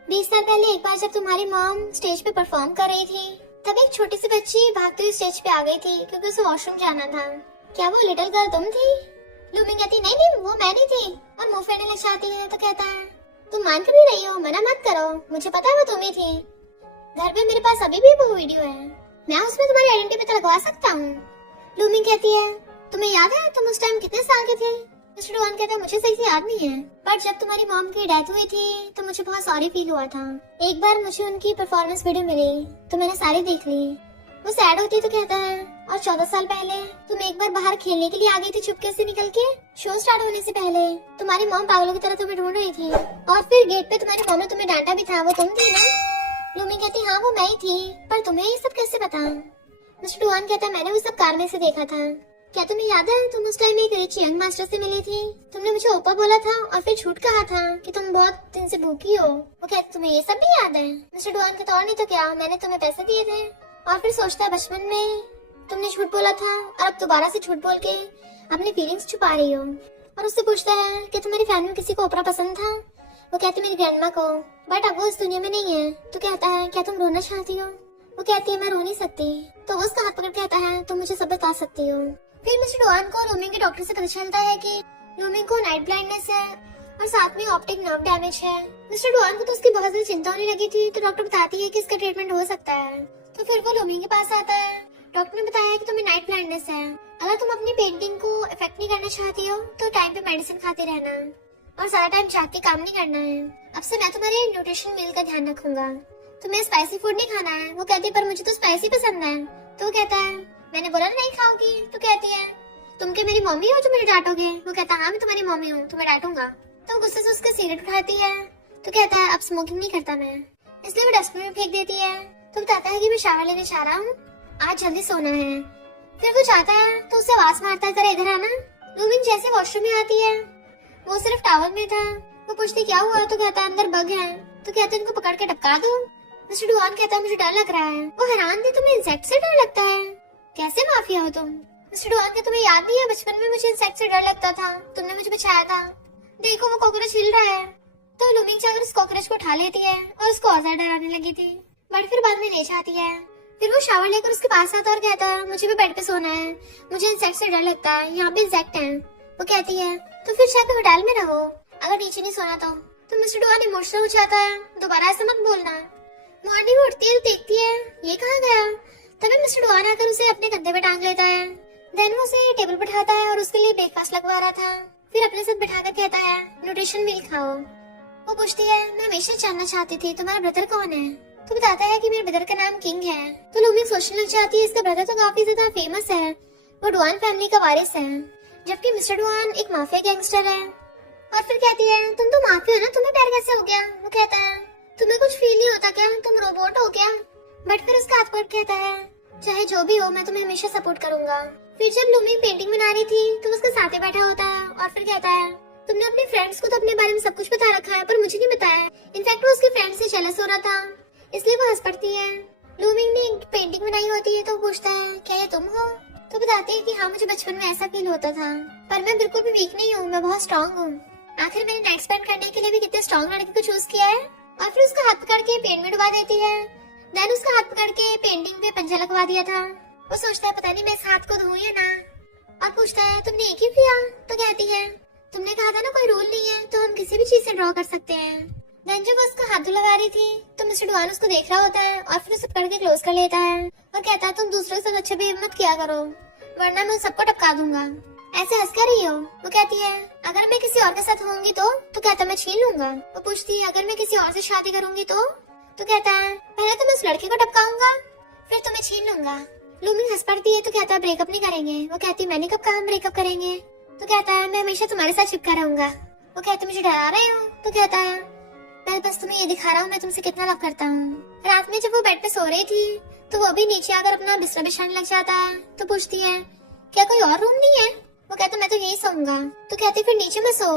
20 साल पहले एक बार जब तुम्हारी मॉम स्टेज पे परफॉर्म कर रही थी तब एक छोटी सी बच्ची भागते हुए स्टेज पे आ गई थी क्योंकि उसे वॉशरूम जाना था। क्या वो लिटिल गर्ल तुम थी? लूमी कहती नहीं नहीं वो मैं नहीं थी और मुंह फेरने लग जाती है। तो कहता है तुम मान कर भी रही हो, मना मत करो, मुझे पता है वो तुम ही थी। घर पे मेरे पास अभी भी वो वीडियो है, मैं उसमें तुम्हारी आइडेंटिटी पता लगवा सकता हूँ। लूमी कहती है तुम्हें याद है तुम उस टाइम कितने साल के थे? मिस्टर डॉन कहता है मुझे सही से याद नहीं है, पर जब तुम्हारी मॉम की डेथ हुई थी तो मुझे बहुत सॉरी फील हुआ था। एक बार मुझे उनकी परफॉर्मेंस वीडियो मिली तो मैंने सारी देख ली। वो सैड होती है तो कहता है और 14 साल पहले तुम एक बार बाहर खेलने के लिए आ गई थी चुपके से निकल के, शो स्टार्ट होने से पहले। तुम्हारी मॉम पागलों की तरह तुम्हें ढूंढ रही थी और फिर गेट पे तुम्हारी मॉम ने तुम्हें डांटा भी था, वो तुम थी ना? लूमी कहती हाँ वो मैं ही थी, पर तुम्हें ये सब कैसे पता? मिस्टर डॉन कहता है मैंने वो सब कार में से देखा था। क्या तुम्हें याद है तुम उस टाइम एक रिच यंग मास्टर से मिली थी, तुमने मुझे ओपा बोला था और फिर झूठ कहा था कि तुम बहुत दिन से भूखी हो। वो कहते तुम्हें ये सब भी याद है? मिस्टर डॉन कहता और नहीं तो क्या, मैंने तुम्हें पैसे दिए थे। और फिर सोचता है बचपन में तुमने झूठ बोला था और अब दोबारा से झूठ बोल के अपनी फीलिंग्स छुपा रही हो। और उससे पूछता है कि तुम्हारी फैमिली में किसी को ओपरा पसंद था? वो कहती मेरी ग्रैंडमा को, बट अब वो इस दुनिया में नहीं है। तो कहता है क्या तुम रोना चाहती हो? वो कहती है मैं रो नहीं सकती। तो वो उसका हाथ पकड़ कहता है तुम मुझे सब बता सकती हो। फिर मिस्टर डॉन को लूमी के डॉक्टर से पता चलता है कि लूमी को नाइट ब्लाइंडनेस है और साथ में ऑप्टिक नर्व डैमेज है। मिस्टर डॉन को तो उसकी बहुत ज्यादा चिंता होने लगी थी, तो डॉक्टर बताती है कि इसका ट्रीटमेंट हो सकता है। तो फिर वो लूमी के पास आता है। डॉक्टर ने बताया कि तुम्हें नाइट ब्लाइंडनेस है, अगर तुम अपनी पेंटिंग को इफेक्ट नहीं करना चाहती हो तो टाइम पे मेडिसिन खाते रहना और सारा टाइम जाग के काम नहीं करना है। अब से मैं तुम्हारे न्यूट्रिशन मील का ध्यान रखूंगा, तुम्हें स्पाइसी फूड नहीं खाना है। वो कहती है पर मुझे तो स्पाइसी पसंद है। तो वो कहता है मैंने बोला नहीं खाओगी। तो कहती है तुम क्या मेरी मम्मी हो जो मुझे डांटोगे? वो कहता है हाँ मैं तुम्हारी मम्मी हूँ, तुम्हें डांटूंगा। तो गुस्से से उसका सिगरेट उठाती है। तो कहता है अब स्मोकिंग नहीं करता मैं, इसलिए वो डस्टबिन में फेंक देती है। तो बताता है कि मैं शावर लेने जा रहा हूँ, आज जल्दी सोना है। फिर वो जाता है तो उसे आवाज मारता है जरा इधर आना। लूमिन जैसे वॉशरूम में आती है, वो सिर्फ टॉवल में था। वो पूछती क्या हुआ? तो कहता है अंदर बग है। तो कहते इनको पकड़ के टपका दो। मिस्टर डुआन कहता है मुझे डर लग रहा है। वो हैरान थी तुम्हें इंसेक्ट से डर लगता है, कैसे माफिया हो तुम? मिस्टर डुआन कहता तुम्हें याद नहीं है बचपन में मुझे इंसेक्ट से डर लगता था, तुमने मुझे बचाया था। देखो वो कॉकरोच हिल रहा है। तो लूमिंग जाकर उस कॉकरोच को उठा लेती है और उसको और ज्यादा डराने लगी थी, बट फिर बाद में ले जाती है। फिर वो शावर लेकर उसके पास आता और कहता है मुझे भी बेड पे सोना है, मुझे इंसेक्ट से डर लगता है, यहाँ पे इंसेक्ट है। वो कहती है तो फिर शायद होटल में रहो, अगर नीचे नहीं सोना तो मिस्टर डुआन इमोशनल हो जाता है, दोबारा ऐसा मत बोलना। मॉर्निंग में उठती है तो देखती है ये कहाँ गया। तभी मिस्टर डुआन आकर उसे अपने कंधे पे टांग लेता है। देन वो उसे टेबल पर बैठाता है और उसके लिए ब्रेकफास्ट लगवा रहा था। फिर अपने साथ बैठाकर कहता है न्यूट्रिशन मील खाओ। वो पूछती है मैं हमेशा जानना चाहती थी तुम्हारा ब्रदर कौन है। तो बताता है कि मेरे ब्रदर का नाम किंग है। तो लूमिंग सोचने लग जाती है इसका ब्रदर तो काफी ज्यादा फेमस है, वो डुआन फैमिली का वारिस है, जबकि मिस्टर डुआन एक माफिया गैंगस्टर है। और फिर कहती है तुम तो माफिया हो ना, तुम्हें प्यार कैसे हो गया? वो कहता है तुम्हें कुछ फील नहीं होता क्या, तुम रोबोट हो क्या? बट फिर उसका हाथ पकड़ कहता है चाहे जो भी हो मैं तुम्हें हमेशा सपोर्ट करूंगा। फिर जब लूमिंग पेंटिंग बना रही थी तो उसका साथ बैठा होता है और फिर कहता है तुमने अपने फ्रेंड्स को तो अपने बारे में सब कुछ बता रखा है पर मुझे नहीं बताया। इनफैक्ट वो उसके फ्रेंड से जेलस हो रहा था, इसलिए वो हंस पड़ती है। लूमिंग ने पेंटिंग बनाई होती है तो पूछता है क्या ये तुम हो? तो बताते हैं कि हाँ मुझे बचपन में ऐसा फील होता था, पर मैं बिल्कुल भी वीक नहीं हूँ, मैं बहुत स्ट्रॉन्ग हूँ। आखिर मैंने नाइट स्पेंड करने के लिए भी कितने स्ट्रॉन्ग लड़के को चूज किया है। और फिर उसका हाथ पकड़ के पेन में डुबा देती है। देन उसका हाथ पकड़ के पेंटिंग पे पंजा लगवा दिया था। वो सोचता है पता नहीं मैं इस हाथ को धोऊं या ना। और पूछता है तुमने एक ही किया? तो कहती है तुमने कहा था ना कोई रूल नहीं है, तो हम किसी भी चीज से ड्रॉ कर सकते हैं। देन जब वो उसको हाथ लगा रही थी तो मिस्टर डुआन उसको देख रहा होता है और फिर उसे पकड़ के क्लोज कर लेता है और कहता है तुम दूसरों के साथ अच्छे बिहेव मत किया करो, वरना मैं उन सबको टपका दूंगा। ऐसे हंस कर रही हो? वो कहती है अगर मैं किसी और के साथ होंगी तो कहता मैं छीन लूंगा। वो पूछती है अगर मैं किसी और से शादी करूंगी तो कहता है पहले तो मैं उस लड़के को टपकाऊंगा, फिर तुम्हें छीन लूंगा। लूमिंग हंस पड़ती है तो कहता है ब्रेकअप नहीं करेंगे। वो कहती है मैंने कब कहा हम ब्रेकअप करेंगे? तो कहता है मैं हमेशा तुम्हारे साथ चिपका रहूंगा। वो कहती मुझे डरा रहे हो? तो कहता है मैं बस तुम्हें ये दिखा रहा हूँ मैं तुमसे कितना लव करता हूँ। रात में जब वो बेड पे सो रही थी तो वो भी नीचे आकर अपना बिस्तर बिछाने लग जाता है। तो पूछती है क्या कोई और रूम नहीं है? वो कहता मैं तो यही सोऊंगा। तो कहती फिर नीचे में सो।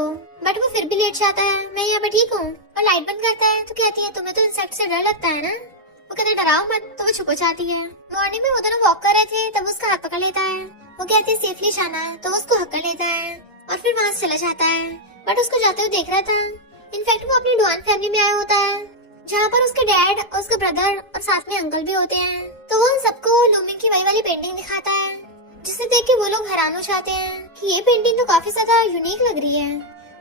बट वो फिर भी लेट जाता है, मैं यहाँ पे ठीक हूँ। और लाइट बंद करता है। तो कहती है तुम्हें तो इंसेक्ट से डर लगता है ना? वो कहते डराओ मत। तो वो छुप जाती है। मॉर्निंग में वो दोनों वॉक कर रहे थे तब उसका हाथ पकड़ लेता है। वो कहती है सेफली जाना है, तो उसको हक कर लेता है और फिर वहाँ से चला जाता है। बट उसको जाते हुए देख रहा था। इनफैक्ट वो अपनी डुआन फैमिली में आया होता है जहाँ पर उसके डैड और उसका ब्रदर और साथ में अंकल भी होते हैं। तो वो उन सबको लूमिंग की वही वाली पेंटिंग दिखाता है जिसे देख के वो लोग हैरान हो जाते हैं कि ये पेंटिंग तो काफी ज्यादा यूनिक लग रही है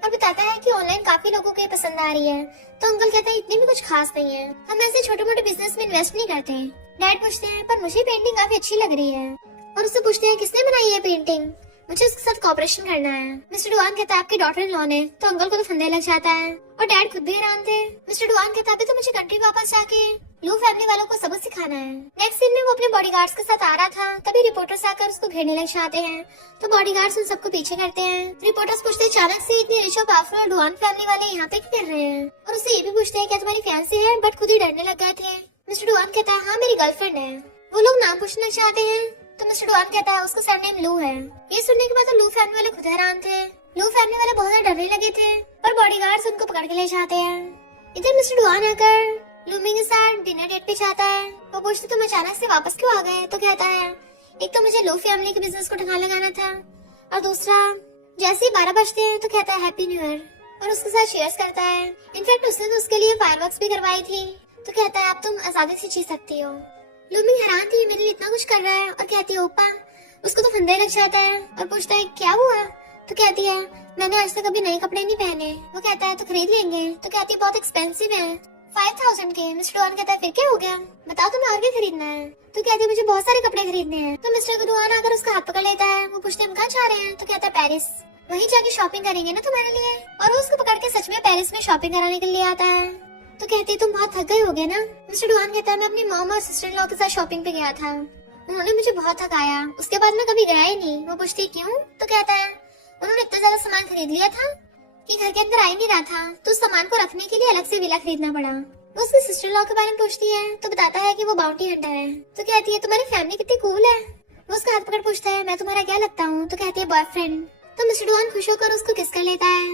और बताता है कि ऑनलाइन काफी लोगों को ये पसंद आ रही है। तो अंकल कहता है इतनी भी कुछ खास नहीं है, हम ऐसे छोटे मोटे बिजनेस में इन्वेस्ट नहीं करते। डैड पूछते हैं पर मुझे पेंटिंग काफी अच्छी लग रही है और उससे पूछते हैं किसने बनाई है पेंटिंग, मुझे उसके साथ कॉपरेशन करना है। मिस्टर डुआन कहता है आपकी डॉटर इन लॉ ने। तो अंकल को तो फंदे लग जाता है और डैड खुद भी हैरान थे। मिस्टर डुआन कहता है तो मुझे कंट्री वापस जाके लू फैमिली वालों को सबक सिखाना है। नेक्स्ट सीन में वो अपने बॉडीगार्ड्स के साथ आ रहा था, तभी रिपोर्टर्स आकर उसको घेरने लग जाते हैं। तो बॉडीगार्ड्स उन सबको पीछे करते हैं। रिपोर्टर्स पूछते हैं अचानक से इतनी रिच और पावरफुल डुआन फैमिली वाले यहाँ पे क्या कर रहे हैं, और उससे ये भी पूछते हैं क्या तुम्हारी फैंसी है, बट खुद ही डरने लग गए थे। मिस्टर डुआन कहता है हाँ मेरी गर्लफ्रेंड है। वो लोग नाम पूछना चाहते हैं तो मिस्टर डुआन कहता है उसका सरनेम लू है। ये सुनने के बाद तो लू फैमिली वाले खुद हैरान थे। लू फैमिली वाले बहुत ज्यादा डरने लगे थे पर बॉडीगार्ड्स उनको पकड़ के ले जाते हैं। इधर मिस्टर डुआन आकर लूमिंग के साथ डिनर डेट पे जाता है। वो पूछते तुम अचानक से वापस क्यों आ गए? तो कहता है एक तो मुझे लू फैमिली के बिजनेस को ठिकाना लगाना था और दूसरा जैसे ही 12 बजते हैं तो कहता है हैप्पी न्यू ईयर और उसके साथ शेयर्स करता है। इनफैक्ट उसने तो उसके लिए फायरवर्क्स भी करवाई थी। तो कहता है अब तुम आजादी से जी सकती हो। लूमिंग हैरान थी मेरे लिए इतना कुछ कर रहा है और कहती है ओपा। उसको तो फंदे लग जाता है और पूछता है क्या हुआ? तो कहती है मैंने आज तक कभी नए कपड़े नहीं पहने। वो कहता है तो खरीद लेंगे। तो कहती है बहुत एक्सपेंसिव है 5000 के। मिस्टर डुआन कहता है फिर क्या हो गया, बताओ तुम्हें और क्या खरीदना है? तो कहती है मुझे बहुत सारे कपड़े खरीदने हैं। तो मिस्टर डुआन आकर उसका हाथ पकड़ लेता है। वो पूछते हम कहाँ जा रहे हैं? तो कहता है पेरिस, वहीं जाके शॉपिंग करेंगे ना तुम्हारे लिए। और वो उसको पकड़ के सच में पेरिस में शॉपिंग कराने के लिए आता है। तो कहती है तुम बहुत थक गए होगे ना? मिस्टर डुआन कहता है मैं अपनी मॉम और सिस्टर इन लॉ के साथ शॉपिंग पे गया था, उन्होंने मुझे बहुत थकाया, उसके बाद मैं कभी गया ही नहीं। वो पूछती क्यों? तो कहता है उन्होंने इतना ज्यादा सामान खरीद लिया था कि घर के अंदर आ ही नहीं रहा था, तो उस सामान को रखने के लिए अलग से विला खरीदना पड़ा। वो उसकी सिस्टर लॉ के बारे में पूछती है तो बताता है कि वो बाउंटी हंटर है। तो कहती है तुम्हारी फैमिली कितनी कूल है। वो उसका हाथ पकड़ पूछता है मैं तुम्हारा क्या लगता हूँ? तो कहती है बॉयफ्रेंड। तो मिस्टर डुआन खुश होकर उसको किस कर लेता है।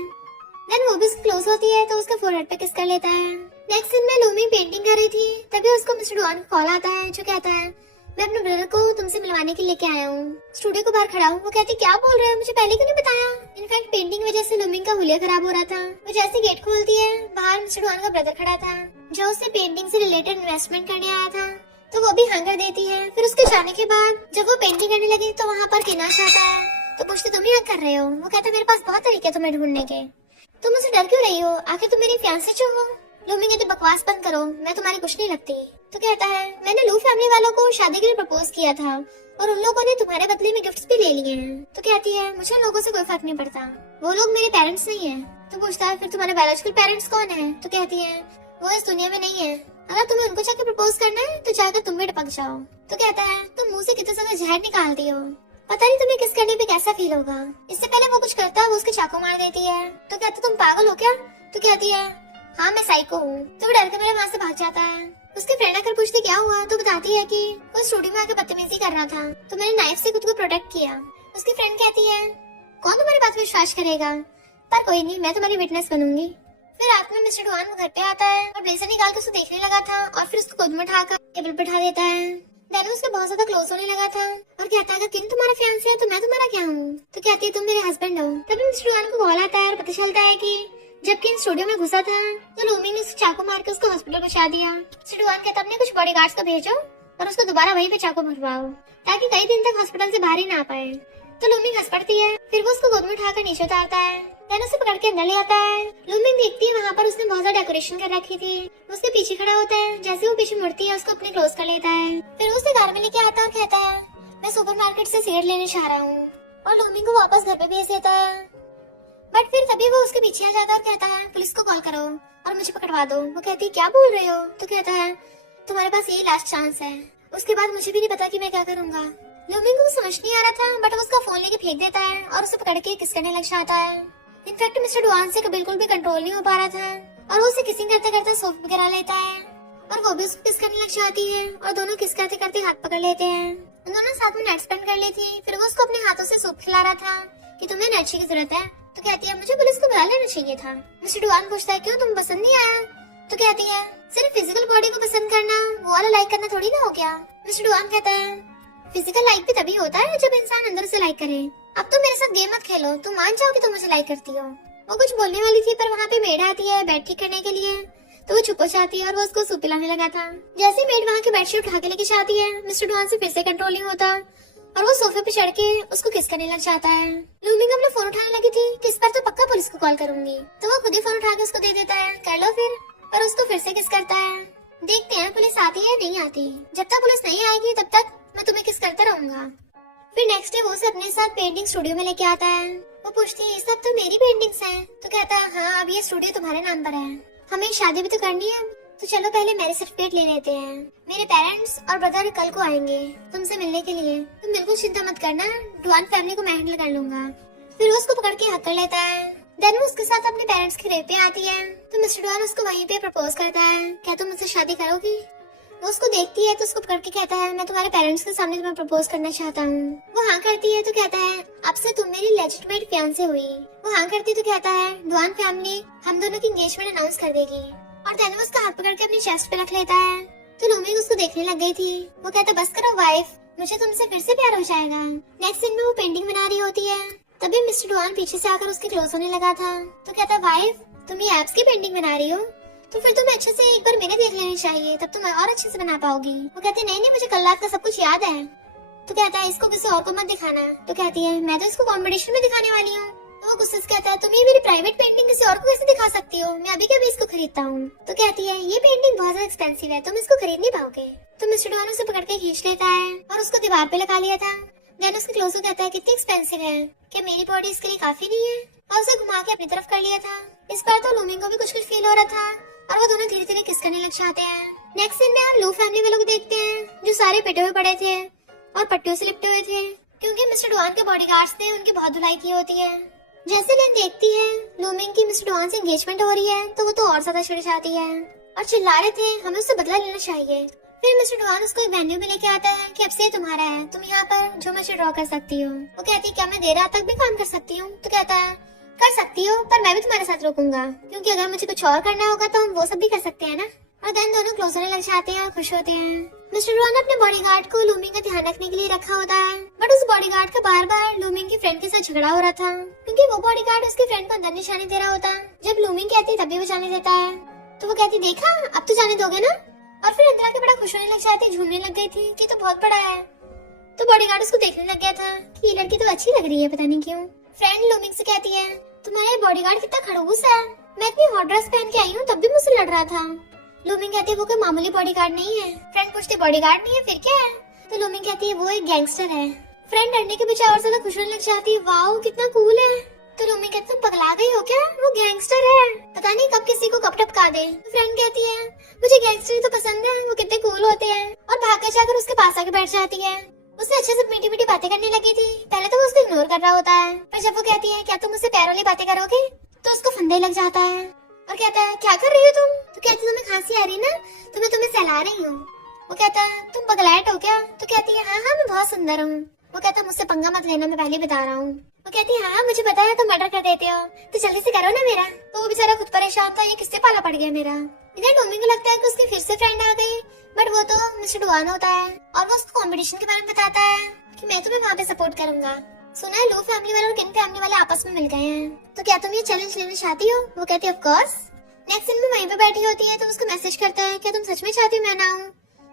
देन वो भी उसकी क्लोज होती है तो उसके फोरहेड पे किस कर लेता है। नेक्स्ट दिन में लूमिंग पेंटिंग कर रही थी तभी उसको मिस्टर डुआन का कॉल आता है जो कहता है मैं अपने ब्रदर को तुमसे मिलवाने के लिए लेके आया हूँ, स्टूडियो के बाहर खड़ा हूँ। वो कहती क्या बोल रहे हो, मुझे पहले क्यों नहीं बताया? इनफैक्ट पेंटिंग वजह से लूमिंग का हुलिया खराब हो रहा था। वो जैसे गेट खोलती है बाहर मिस्टर डुआन का ब्रदर खड़ा था जो उससे पेंटिंग से रिलेटेड इन्वेस्टमेंट करने आया था। तो वो भी हाँ कर देती है। फिर उसके जाने के बाद जब वो पेंटिंग करने लगी तो वहाँ पर किनाश आता है। तो पूछते तुम यहाँ कर रहे हो? वो कहता मेरे पास बहुत तरीके तुम्हें ढूंढने के, तुम मुझसे डर क्यों रही हो? आखिर तुम मेरी फियांसे जो हो। लूमिंग कहती बकवास बंद करो, मैं तुम्हारी कुछ नहीं लगती। तो कहता है मैंने लू फैमिली वालों को शादी के लिए प्रपोज किया था और उन लोगों ने तुम्हारे बदले में गिफ्ट्स भी ले लिए हैं। तो कहती है मुझे उन लोगों से कोई फर्क नहीं पड़ता, वो लोग मेरे पेरेंट्स नहीं है। तो पूछता है फिर तुम्हारे बायोलॉजिकल पेरेंट्स कौन है? तो कहती है वो इस दुनिया में नहीं है, अगर तुम्हें उनको जाके प्रपोज करना है तो जाकर तुम भी टपक जाओ। तो कहता है तुम मुँह से कितना ज्यादा जहर निकालती हो, पता नहीं तुम्हें किस करने पे कैसा फील होगा। इससे पहले वो कुछ करता है वो उसके चाकू मार देती है। तो कहता तुम पागल हो क्या? तो कहती है हाँ मैं साइको हूँ। तो वो डर के मेरे वहाँ से भाग जाता है। उसके फ्रेंड आकर पूछती क्या हुआ? तो बताती है कि वो स्टूडियो में आके बदतमीजी कर रहा था तो मैंने नाइफ से खुद को प्रोटेक्ट किया। उसकी फ्रेंड कहती है कौन तुम्हारी बात में विश्वास करेगा, पर कोई नहीं मैं तुम्हारी विटनेस बनूंगी। फिर रात में मिस्टर डुआन घर पे आता है और ब्लेजर निकाल के उसको देखने लगा था और फिर उसको गोद में उठाकर टेबल पर उठा देता है। डैनी उससे बहुत ज्यादा क्लोज होने लगा था और कहता है अगर किन तुम्हारा फियांसे है तो मैं तुम्हारा क्या हूँ? तो कहती है तुम मेरे हस्बैंड हो। तभी मिस्टर डुआन को कॉल आता है और पता चलता है कि जबकि इन स्टूडियो में घुसा था तो लूमिंग ने उसको चाकू मार के उसको हॉस्पिटल पहुंचा दिया। मिस्टर डुआन कहता अपने कुछ बॉडीगार्ड्स को भेजो और उसको दोबारा वहीं पे चाकू मरवाओ ताकि कई दिन तक हॉस्पिटल से बाहर ही ना आ पाए। तो लूमिंग हंस पड़ती है। फिर वो उसको गोद में उठाकर नीचे उतारता है, देन उसे पकड़ के अंदर ले आता है। लूमिंग देखती है वहाँ पर उसने बहुत ज्यादा डेकोरेशन कर रखी थी। वो उसके पीछे खड़ा होता है, जैसे वो पीछे मुड़ती है उसको अपने क्लोज कर लेता है। फिर उसे घर में लेके आता है और कहता है मैं सुपरमार्केट से सिगरेट लेने चाह रहा हूँ, और लूमिंग को वापस घर पे भेज देता है। बट फिर तभी वो उसके पीछे आ जाता है और कहता है पुलिस को कॉल करो और मुझे पकड़वा दो। वो कहती है क्या बोल रहे हो? तो कहता है तुम्हारे पास यही लास्ट चांस है, उसके बाद मुझे भी नहीं पता कि मैं क्या करूंगा। लूमिंग को समझ नहीं आ रहा था, बट वो उसका फोन लेके फेंक देता है और उसे पकड़ के किस करने लग जाता है। इनफैक्ट मिस्टर डुआन से बिल्कुल भी कंट्रोल नहीं हो पा रहा था, और वो उसे किसिंग करते करते सोप वगैरह लेता है, और वो भी उसको किस करने लग जाती है, और दोनों किस करते करते हाथ पकड़ लेते हैं। उन दोनों साथ में नाइट स्पेंड कर ली थी। फिर वो उसको अपने हाथों से सूप खिला रहा था कि तुम्हें नर्ची की जरूरत है। तो कहती है मुझे पुलिस को बुला लेना चाहिए था। मिस्टर डुआन पूछता है क्यों, तुम पसंद नहीं आया? तो कहती है सिर्फ फिजिकल बॉडी को पसंद करना वो वाला लाइक करना थोड़ी ना हो गया। मिस्टर डुआन कहता है फिजिकल लाइक भी तभी होता है जब इंसान अंदर से लाइक करे। अब तुम मेरे साथ गेम मत खेलो, तुम मान जाओ कि तुम मुझे लाइक करती हो। वो कुछ बोलने वाली थी, पर वहाँ पे मेड आती है बेड ठीक करने के लिए, तो वो चुप हो जाती है और वो उसको सूप पिलाने लगा था। जैसे मेड वहाँ की बेडशीट उठा के लेके जाती है, मिस्टर डुआन से फिर से कंट्रोल नहीं होता और वो सोफे पे चढ़ के उसको किस करने लग जाता है। लूमिंग अपना फोन उठाने लगी थी कि इस पर तो पक्का पुलिस को कॉल करूंगी, तो वो खुद ही फोन उठा के उसको दे देता है, कर लो फिर। पर उसको फिर से किस करता है। देखते हैं पुलिस आती है नहीं आती। जब तक पुलिस नहीं आएगी तब तक मैं तुम्हें किस करता रहूंगा। फिर नेक्स्ट डे वो उसे अपने साथ पेंटिंग स्टूडियो में लेके आता है। वो पूछती है ये सब तो मेरी पेंटिंग्स हैं। तो कहता है हाँ अब ये स्टूडियो तुम्हारे नाम पर है, हमें शादी भी तो करनी है, तो चलो पहले मैरिज सर्टिफिकेट ले लेते हैं। मेरे पेरेंट्स और ब्रदर कल को आएंगे तुमसे मिलने के लिए, तुम बिल्कुल चिंता मत करना, डुआन फैमिली को मैं हैंडल कर लूंगा। फिर वो उसको पकड़ के हक कर लेता है। देन वो उसके साथ अपने पेरेंट्स की रेप पे आती है, तो मिस्टर डुआन उसको वहीं पे प्रपोज करता है, क्या तुम मुझसे शादी करोगी? वो उसको देखती है तो उसको पकड़ के कहता है मैं तुम्हारे पेरेंट्स के सामने तुम्हें प्रपोज करना चाहता हूँ। वो हाँ करती है तो कहता है अब से तुम मेरी लेजिटिमेट फियांसे हुई। वो हाँ करती तो कहता है डुआन फैमिली हम दोनों की एंगेजमेंट अनाउंस कर देगी, और देन वो उसका हाथ पकड़ के अपनी चेस्ट पे रख लेता है। तो लूमिंग उसको देखने लग गई थी। वो कहता बस करो वाइफ, मुझे तुमसे फिर से प्यार हो जाएगा। नेक्स्ट सीन में वो पेंटिंग बना रही होती है, तभी मिस्टर डुआन पीछे से आकर उसके क्लोज होने लगा था। तो कहता वाइफ तुम ये एप्स की पेंटिंग बना रही हो, तो फिर तुम्हें अच्छे से एक बार मैंने देख लेनी चाहिए, तब तुम और अच्छे से बना पाओगी। वो कहते नहीं नहीं मुझे कल रात का सब कुछ याद है। तो कहता है इसको किसी और को मत दिखाना। तो कहती है मैं तो इसको कॉम्पिटिशन में दिखाने वाली हूँ। तो वो गुस्से से कहता है तुम ये मेरी प्राइवेट पेंटिंग किसी और को कैसे दिखा सकती हो, मैं अभी के अभी इसको खरीदता हूँ। तो कहती है ये पेंटिंग बहुत ज्यादा एक्सपेंसिव है, तुम इसको खरीद नहीं पाओगे। तो मिस्टर डुआन उसे पकड़ के खींच लेता है और उसको दीवार पे लगा लिया था। देन उसके क्लोज हो कहता है कितनी एक्सपेंसिव है, क्या मेरी बॉडी इसके लिए काफी नहीं है, और उसे घुमा के अपनी तरफ कर लिया था। इस बार तो लूमिंग को भी कुछ फील हो रहा था और वो दोनों धीरे धीरे किस करने लग जाते हैं। नेक्स्ट सीन में हम लू फैमिली वालों को देखते हैं जो सारे पिटे हुए पड़े थे और पट्टियों से लिपटे हुए थे, क्योंकि मिस्टर डुआन के बॉडीगार्ड्स ने उनकी बहुत धुलाई की होती है। जैसे लेन देखती है लूमिंग की मिस्टर डुआन से एंगेजमेंट हो रही है, तो वो तो और ज्यादा चिढ़ जाती है और चिल्ला रहे थे हमें उससे बदला लेना चाहिए। फिर मिस्टर डुआन उसको एक वेन्यू में लेके आता है कि अब से तुम्हारा है, तुम यहाँ पर जो मर्जी ड्रॉ कर सकती हो। वो कहती है क्या मैं देर रात तक भी काम कर सकती हूँ? तो कहता है कर सकती हो, पर मैं भी तुम्हारे साथ रुकूंगा, क्योंकि अगर मुझे कुछ और करना होगा तो हम वो सब भी कर सकते हैं ना। और देन दोनों क्लोज होने लग जाते हैं और खुश होते हैं। मिस्टर डुआन अपने बॉडीगार्ड को लूमिंग का ध्यान रखने के लिए रखा होता है, बट उस बॉडीगार्ड का बार बार लूमिंग की फ्रेंड के साथ झगड़ा हो रहा था, क्योंकि वो बॉडीगार्ड उसके फ्रेंड को अंदर निशाने दे रहा होता। जब लूमिंग कहती तभी वो जाने देता है, तो वो कहती देखा अब तो जाने दोगे ना। और फिर अंदर आके बड़ा खुश होने लग जाती, झूमने लग गई थी कि तो बहुत बड़ा है। तो बॉडीगार्ड उसको देखने लग गया था कि ये लड़की तो अच्छी लग रही है, पता नहीं क्यों। फ्रेंड लूमिंग से कहती है तुम्हारा बॉडीगार्ड कितना खड़ूस है, मैं इतनी हॉट ड्रेस पहन के आई हूँ तब भी मुझसे लड़ रहा था। लूमिंग कहती है वो कोई मामूली बॉडीगार्ड नहीं है। फ्रेंड पूछती बॉडीगार्ड नहीं है फिर क्या है? तो लूमिंग कहती है वो एक गैंगस्टर है। फ्रेंड डरने के बजाय और ज्यादा खुश होने लग जाती है, वाओ कितना कूल है। तो लूमिंग कहती तुम पगला गई हो क्या, वो गैंगस्टर है, पता नहीं कब किसी को कब टपका दे। तो फ्रेंड कहती है मुझे गैंगस्टर तो पसंद है, वो कितने कूल होते हैं, और भाग जाकर उसके पास आके बैठ जाती है। उससे अच्छे से मीठी मीठी बातें करने लगी थी। पहले तो वो उसको इग्नोर कर रहा होता है, पर जब वो कहती है क्या तुम मुझसे प्यार वाली बातें करोगे, तो उसको फंदे लग जाता है और कहता है क्या कर रही हो तुम? तो कहती तुम्हें खांसी आ रही ना, तो मैं तुम्हें सहला रही हूँ। वो कहता है तुम पगलैट हो क्या? तो कहती है हाँ मैं बहुत सुंदर हूँ। वो कहता मुझसे पंगा मत लेना, मैं पहले बता रहा हूँ। वो कहती है हाँ मुझे पता है तुम मर्डर कर देते हो, तो जल्दी से करो ना मेरा। तो वो बेचारा खुद परेशान था, ये किससे पाला पड़ गया मेरा। इधर लूमिंग को लगता है कि उसकी फिर से फ्रेंड आ गई, बट वो तो मिस्टर डुआन होता है और वो उसको कंपटीशन के बारे में बताता है कि मैं तुम्हें वहाँ पे सपोर्ट करूंगा। सुना है लू फैमिली वाले और किन फैमिली वाले आपस में मिल गए हैं, तो क्या तुम ये चैलेंज लेना चाहती हो? वो कहती है ऑफ कोर्स। नेक्स्ट दिन में वहीं पे बैठी होती है, तो उसको मैसेज करता है क्या तुम सच में चाहती हो मैं ना आऊं?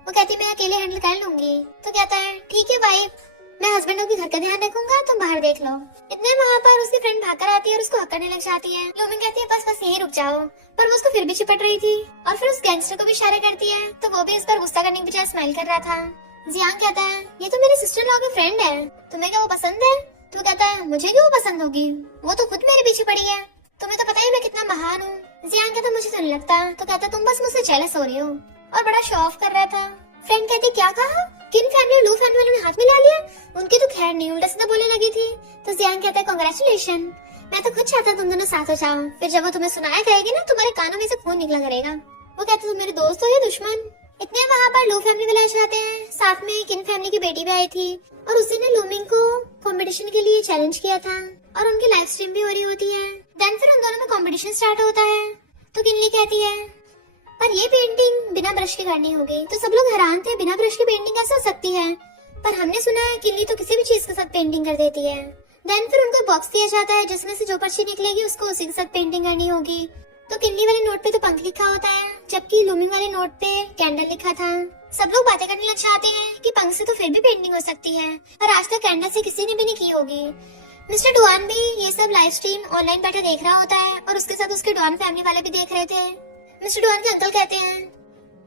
वो कहती है मैं अकेले हैंडल कर लूंगी। तो कहता है ठीक है वाइफ, मैं हस्बैंड के घर का ध्यान रखूंगा, तुम बाहर देख लो। इतने वहाँ पर उसकी फ्रेंड भागकर आती है और उसको हकरने लग जाती है। लूमिंग कहती है बस यही रुक जाओ, पर वो उसको फिर भी चिपट रही थी और फिर उस गैंगस्टर को भी इशारा करती है, तो वो भी इस पर गुस्सा करने की बजाय स्माइल कर रहा था। जियांग कहता है ये तो मेरी सिस्टर लॉ की फ्रेंड है, तुम्हें क्या वो पसंद है? तो कहता है मुझे क्यों पसंद होगी, वो तो खुद मेरे पीछे पड़ी है, तुम्हें तो पता ही मैं कितना महान हूँ। जियांग कहता मुझे तो नहीं लगता। तो कहता तुम बस मुझसे जेलस हो रही हो, और बड़ा शो ऑफ कर रहा था। फ्रेंड कहती क्या कहा, किन फैमिली लू फैमिली वालों ने हाथ मिला लिया? उनकी तो खैर नहीं, उल्टा सीधा बोलने लगी थी। तो जियांग कहता है कांग्रेचुलेशन, मैं तो खुद चाहता तुम दोनों साथ हो जाओ, फिर जब वो तुम्हें सुनाया करेगी ना तुम्हारे कानों में से खून निकला करेगा। वो कहते तुम मेरे दोस्त हो या दुश्मन? इतने वहाँ पर लू फैमिली वाले आ जाते हैं, साथ में किन फैमिली की बेटी भी आई थी और उसी ने लूमिंग को कंपटीशन के लिए चैलेंज किया था और उनकी लाइव स्ट्रीम भी हो रही होती है। देन फिर उन दोनों में कंपटीशन स्टार्ट होता है। तो किनली कहती है पर ये पेंटिंग बिना ब्रश के करनी होगी। तो सब लोग हैरान थे, बिना ब्रश की पेंटिंग कैसे हो सकती है? पर हमने सुना है किनली तो किसी भी चीज के साथ पेंटिंग कर देती है। देन फिर उनको बॉक्स दिया जाता है जिसमें से जो पर्ची निकलेगी उसको उसी के साथ पेंटिंग करनी होगी। तो किनली वाले नोट पे तो पंख लिखा होता है, जबकि लूमिंग वाले नोट पे कैंडल लिखा था। सब लोग बातें करने लग जाते हैं कि पंख से तो फिर भी पेंटिंग हो सकती है, पर आज तक कैंडल से किसी ने भी नहीं की होगी। मिस्टर डुआन भी ये सब लाइव स्ट्रीम ऑनलाइन बैठे देख रहा होता है और उसके साथ उसके डुआन फैमिली वाले भी देख रहे थे। मिस्टर डुआन के अंकल कहते हैं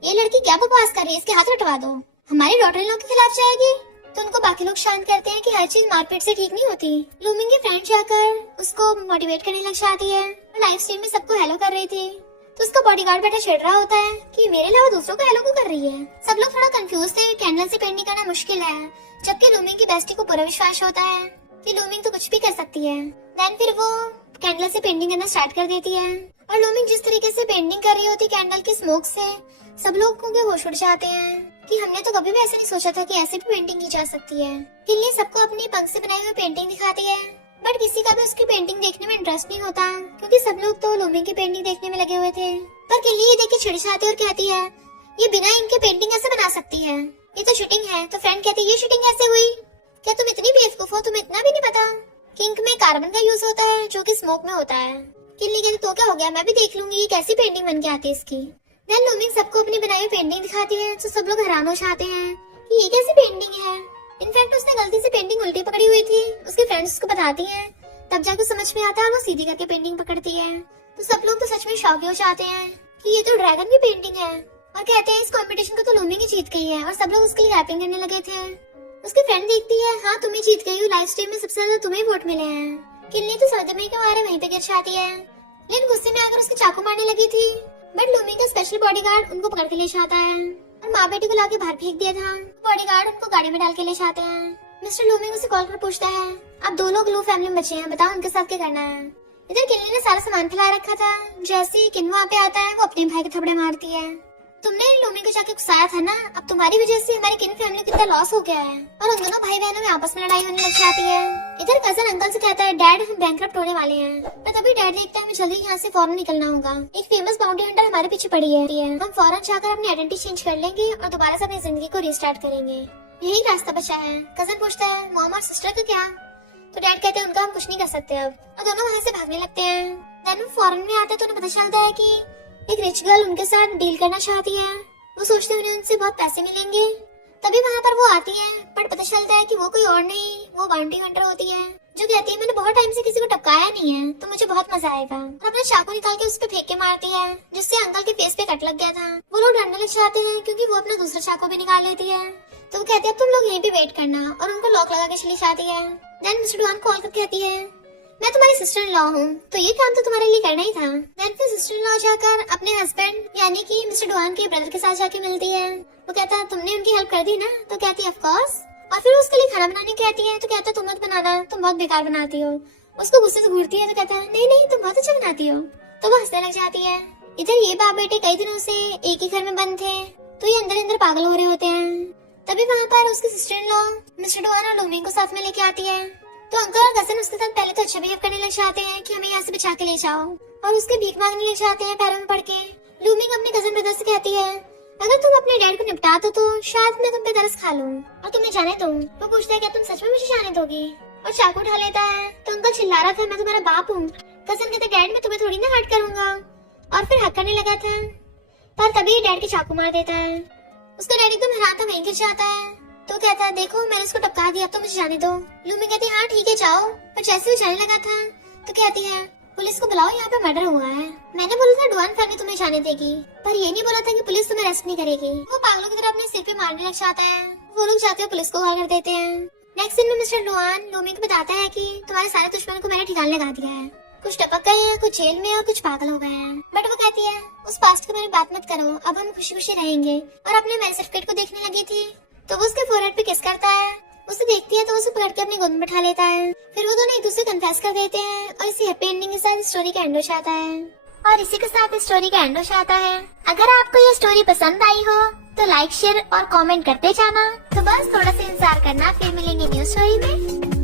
ये लड़की क्या बकवास कर रही है, इसके हाथ हटवा दो, हमारी डॉटर इन लोग के खिलाफ जाएगी। तो उनको बाकी लोग शांत करते हैं कि हर चीज मारपीट से ठीक नहीं होती। लूमिंग की फ्रेंड जाकर उसको मोटिवेट करने लग जाती है। लाइव स्ट्रीम में सबको हेलो कर रही थी, तो उसका बॉडीगार्ड बैठा छेड़ रहा होता है कि मेरे अलावा दूसरों को हेलो क्यों कर रही है। सब लोग थोड़ा कंफ्यूज थे, कैंडल से पेंटिंग करना मुश्किल है, जबकि लूमिंग की बेस्टी को पूरा विश्वास होता है कि लूमिंग तो कुछ भी कर सकती है। देन फिर वो कैंडल से पेंटिंग करना स्टार्ट कर देती है और लूमिंग जिस तरीके से पेंटिंग कर रही होती कैंडल की स्मोक से, सब लोगों के होश उड़ जाते हैं कि हमने तो कभी भी ऐसे नहीं सोचा था कि ऐसे भी पेंटिंग की जा सकती है। किनली सबको अपनी पंख से बनाई हुई पेंटिंग दिखाती है, बट किसी का भी उसकी पेंटिंग देखने में इंटरेस्ट नहीं होता क्योंकि सब लोग तो लूमिंग की पेंटिंग देखने में लगे हुए थे। पर किनली ये देख के छिड़ जाती है और कहती है ये बिना इनके पेंटिंग कैसे बना सकती है, ये तो शूटिंग है। तो फ्रेंड कहती है ये शूटिंग कैसे हुई, क्या तुम इतनी बेवकूफ हो, तुम्हें इतना भी नहीं पता कि इंक में कार्बन का यूज होता है जो कि स्मोक में होता है। किनली कहती तो क्या हो गया, मैं भी देख लूंगी ये कैसी पेंटिंग बन के आती है इसकी। देन लूमिंग सबको अपनी बनाई हुई पेंटिंग दिखाती है, तो सब लोग हैरान हो जाते हैं कि ये कैसी पेंटिंग है। इनफैक्ट उसने गलती से पेंटिंग उल्टी पकड़ी हुई थी, उसके फ्रेंड्स उसको बताती हैं, तब जाकर समझ में आता है वो सीधी करके पेंटिंग पकड़ती है। तो सब लोग तो सच में शॉक हो जाते हैं कि ये तो ड्रैगन की पेंटिंग है और कहते हैं इस कंपटीशन को तो लूमिंग ही जीत गई है और सब लोग उसके लिए रैपिंग करने लगे थे। उसकी फ्रेंड देखती है हाँ तुम ही जीत गई हो, लाइव स्ट्रीम में सबसे ज्यादा तुम्हें वोट मिले हैं। किनली तो सदमे के मारे वहीं पे गिर जाती है, लेकिन गुस्से में आकर उसके चाकू मारने लगी थी, बट लूमिंग का स्पेशल बॉडीगार्ड उनको पकड़ के ले जाता है और माँ बेटी को लाके बाहर फेंक दिया था। बॉडीगार्ड उनको गाड़ी में डाल के ले जाते हैं। मिस्टर लूमिंग उसे कॉल कर पूछता है अब 2 लोग लू फैमिली में बचे हैं, बताओ उनके साथ क्या करना है। इधर किनली ने सारा सामान फैला रखा था, जैसे ही किन वहाँ पे आता है वो अपने भाई के थपड़े मारती है। तुमने लूमिंग को जाके गुस्साया था ना, अब तुम्हारी वजह से हमारी किन फैमिली को कितना लॉस हो गया है। और उन दोनों भाई बहनों में आपस में लड़ाई होने लग जाती है। इधर कजन अंकल से कहता है डैड हम बैंकरप्ट होने वाले हैं, पर तभी डैड देखता है हमें जल्दी यहाँ से फौरन निकलना होगा, एक फेमस बाउंटी हंटर हमारे पीछे पड़ी है, हम फौरन जाकर अपनी आइडेंटिटी चेंज कर लेंगे और दोबारा से अपनी जिंदगी को रिस्टार्ट करेंगे, यही रास्ता बचा है। कजन पूछता है मॉम और सिस्टर का क्या? तो डैड कहते हैं उनका हम कुछ नहीं कर सकते अब, और दोनों वहाँ से भागने लगते हैं। देन वो फॉरन में आते तो उन्हें पता चलता है कि एक रिच गर्ल उनके साथ डील करना चाहती है, वो सोचते हैं उन्हें उनसे बहुत पैसे मिलेंगे। तभी वहाँ पर वो आती है, पर पता चलता है कि वो कोई और नहीं, वो बाउंटी हंटर होती है, जो कहती है मैंने बहुत टाइम से किसी को टपकाया नहीं है तो मुझे बहुत मजा आएगा, और अपना चाकू निकाल के उस पे फेंक के मारती है, जिससे अंकल के फेस पे कट लग गया था। वो लोग डरने लग जाते हैं क्योंकि वो अपना दूसरा चाकू भी निकाल लेती है। तो वो कहती है तुम लोग यहीं पे वेट करना, और उनको लॉक लगा के चली जाती है। देन मिस्टर डुआन कॉल करके कहती है मैं तुम्हारी सिस्टर इन लॉ हूँ, तो ये काम तो तुम्हारे लिए करना ही था। देन फिर सिस्टर इन लॉ जाकर अपने हस्बैंड यानी कि मिस्टर डुआन के ब्रदर के साथ जाके मिलती है। वो कहता है तुमने उनकी हेल्प कर दी ना? तो कहती है ऑफ कोर्स। और फिर उसके लिए खाना बनाने कहती है, तो कहता है तुम मत बनाना, तुम बहुत बेकार बनाती हो। उसको गुस्से से घूरती है, तो कहता है नहीं नहीं तुम बहुत अच्छा बनाती हो, तो वो हंसने लग जाती है। इधर ये बाप बेटे कई दिनों से एक ही घर में बंद थे, तो ये अंदर अंदर पागल हो रहे होते हैं। तभी वहाँ पर उसकी sister in law mister Duan और लूमिंग को साथ में लेके आती है। तो अंकल और कजन उसके साथ पहले तो अच्छा बिहेव करने लग जाते हैं कि हमें यहाँ से बचा के ले जाओ, और उसके भीख मांगने लग जाते हैं पैरों में पड़ के। लूमिंग अपने कजन ब्रदर से कहती है अगर तुम अपने डैड को निपटा दो तो शायद मैं तुम पे तरस खा लूं और तुम्हें जाने दूं। वो पूछता है क्या तुम सच में मुझे जाने दोगी, और चाकू उठा लेता है। तो अंकल चिल्ला रहा था मैं तुम्हारा बाप हूँ। कजन कहते डैड मैं तुम्हें थोड़ी ना हर्ट करूंगा, और फिर हक करने लगा था, पर तभी डैड के चाकू मार देता है। उसका डैड एकदम हैरान था, वहीं गिर जाता है। तो कहता है देखो मैंने उसको टपका दिया, अब तो मुझे जाने दो। लूमी कहती है हाँ ठीक है जाओ, पर जैसे वो जाने लगा था तो कहती है पुलिस को बुलाओ, यहाँ पे मर्डर हुआ है। मैंने बोला था डुआन फैमिली तुम्हें जाने देगी, पर ये नहीं बोला था कि पुलिस तुम्हें अरेस्ट नहीं करेगी। वो पागलों की तरह अपने सिर पे मारने लग जाता है। वो लोग जाते हुए पुलिस को कॉल कर देते हैं। नेक्स्ट सीन में मिस्टर डुआन लूमी को बताता है कि तुम्हारे सारे दुश्मनों को मैंने ठिकाने लगा दिया है, कुछ टपक गए हैं, कुछ जेल में और कुछ पागल हो गए हैं। बट वो कहती है उस पास्ट के बारे में बात मत करो, अब हम खुशी खुशी रहेंगे। और अपने मैरिज सर्टिफिकेट को देखने लगी थी तो वो उसके फोरहेड पे किस करता है। उसे देखती है तो उसे पकड़ के अपनी गोद में बैठा लेता है। फिर वो दोनों एक दूसरे को कन्फेस कर देते हैं और इसी हैप्पी एंडिंग के साथ स्टोरी का एंड हो जाता है। और इसी के साथ स्टोरी का एंड हो जाता है। अगर आपको ये स्टोरी पसंद आई हो तो लाइक शेयर और कमेंट करते जाना। तो बस थोड़ा सा इंतजार करना, फिर मिलेंगे न्यू स्टोरी में।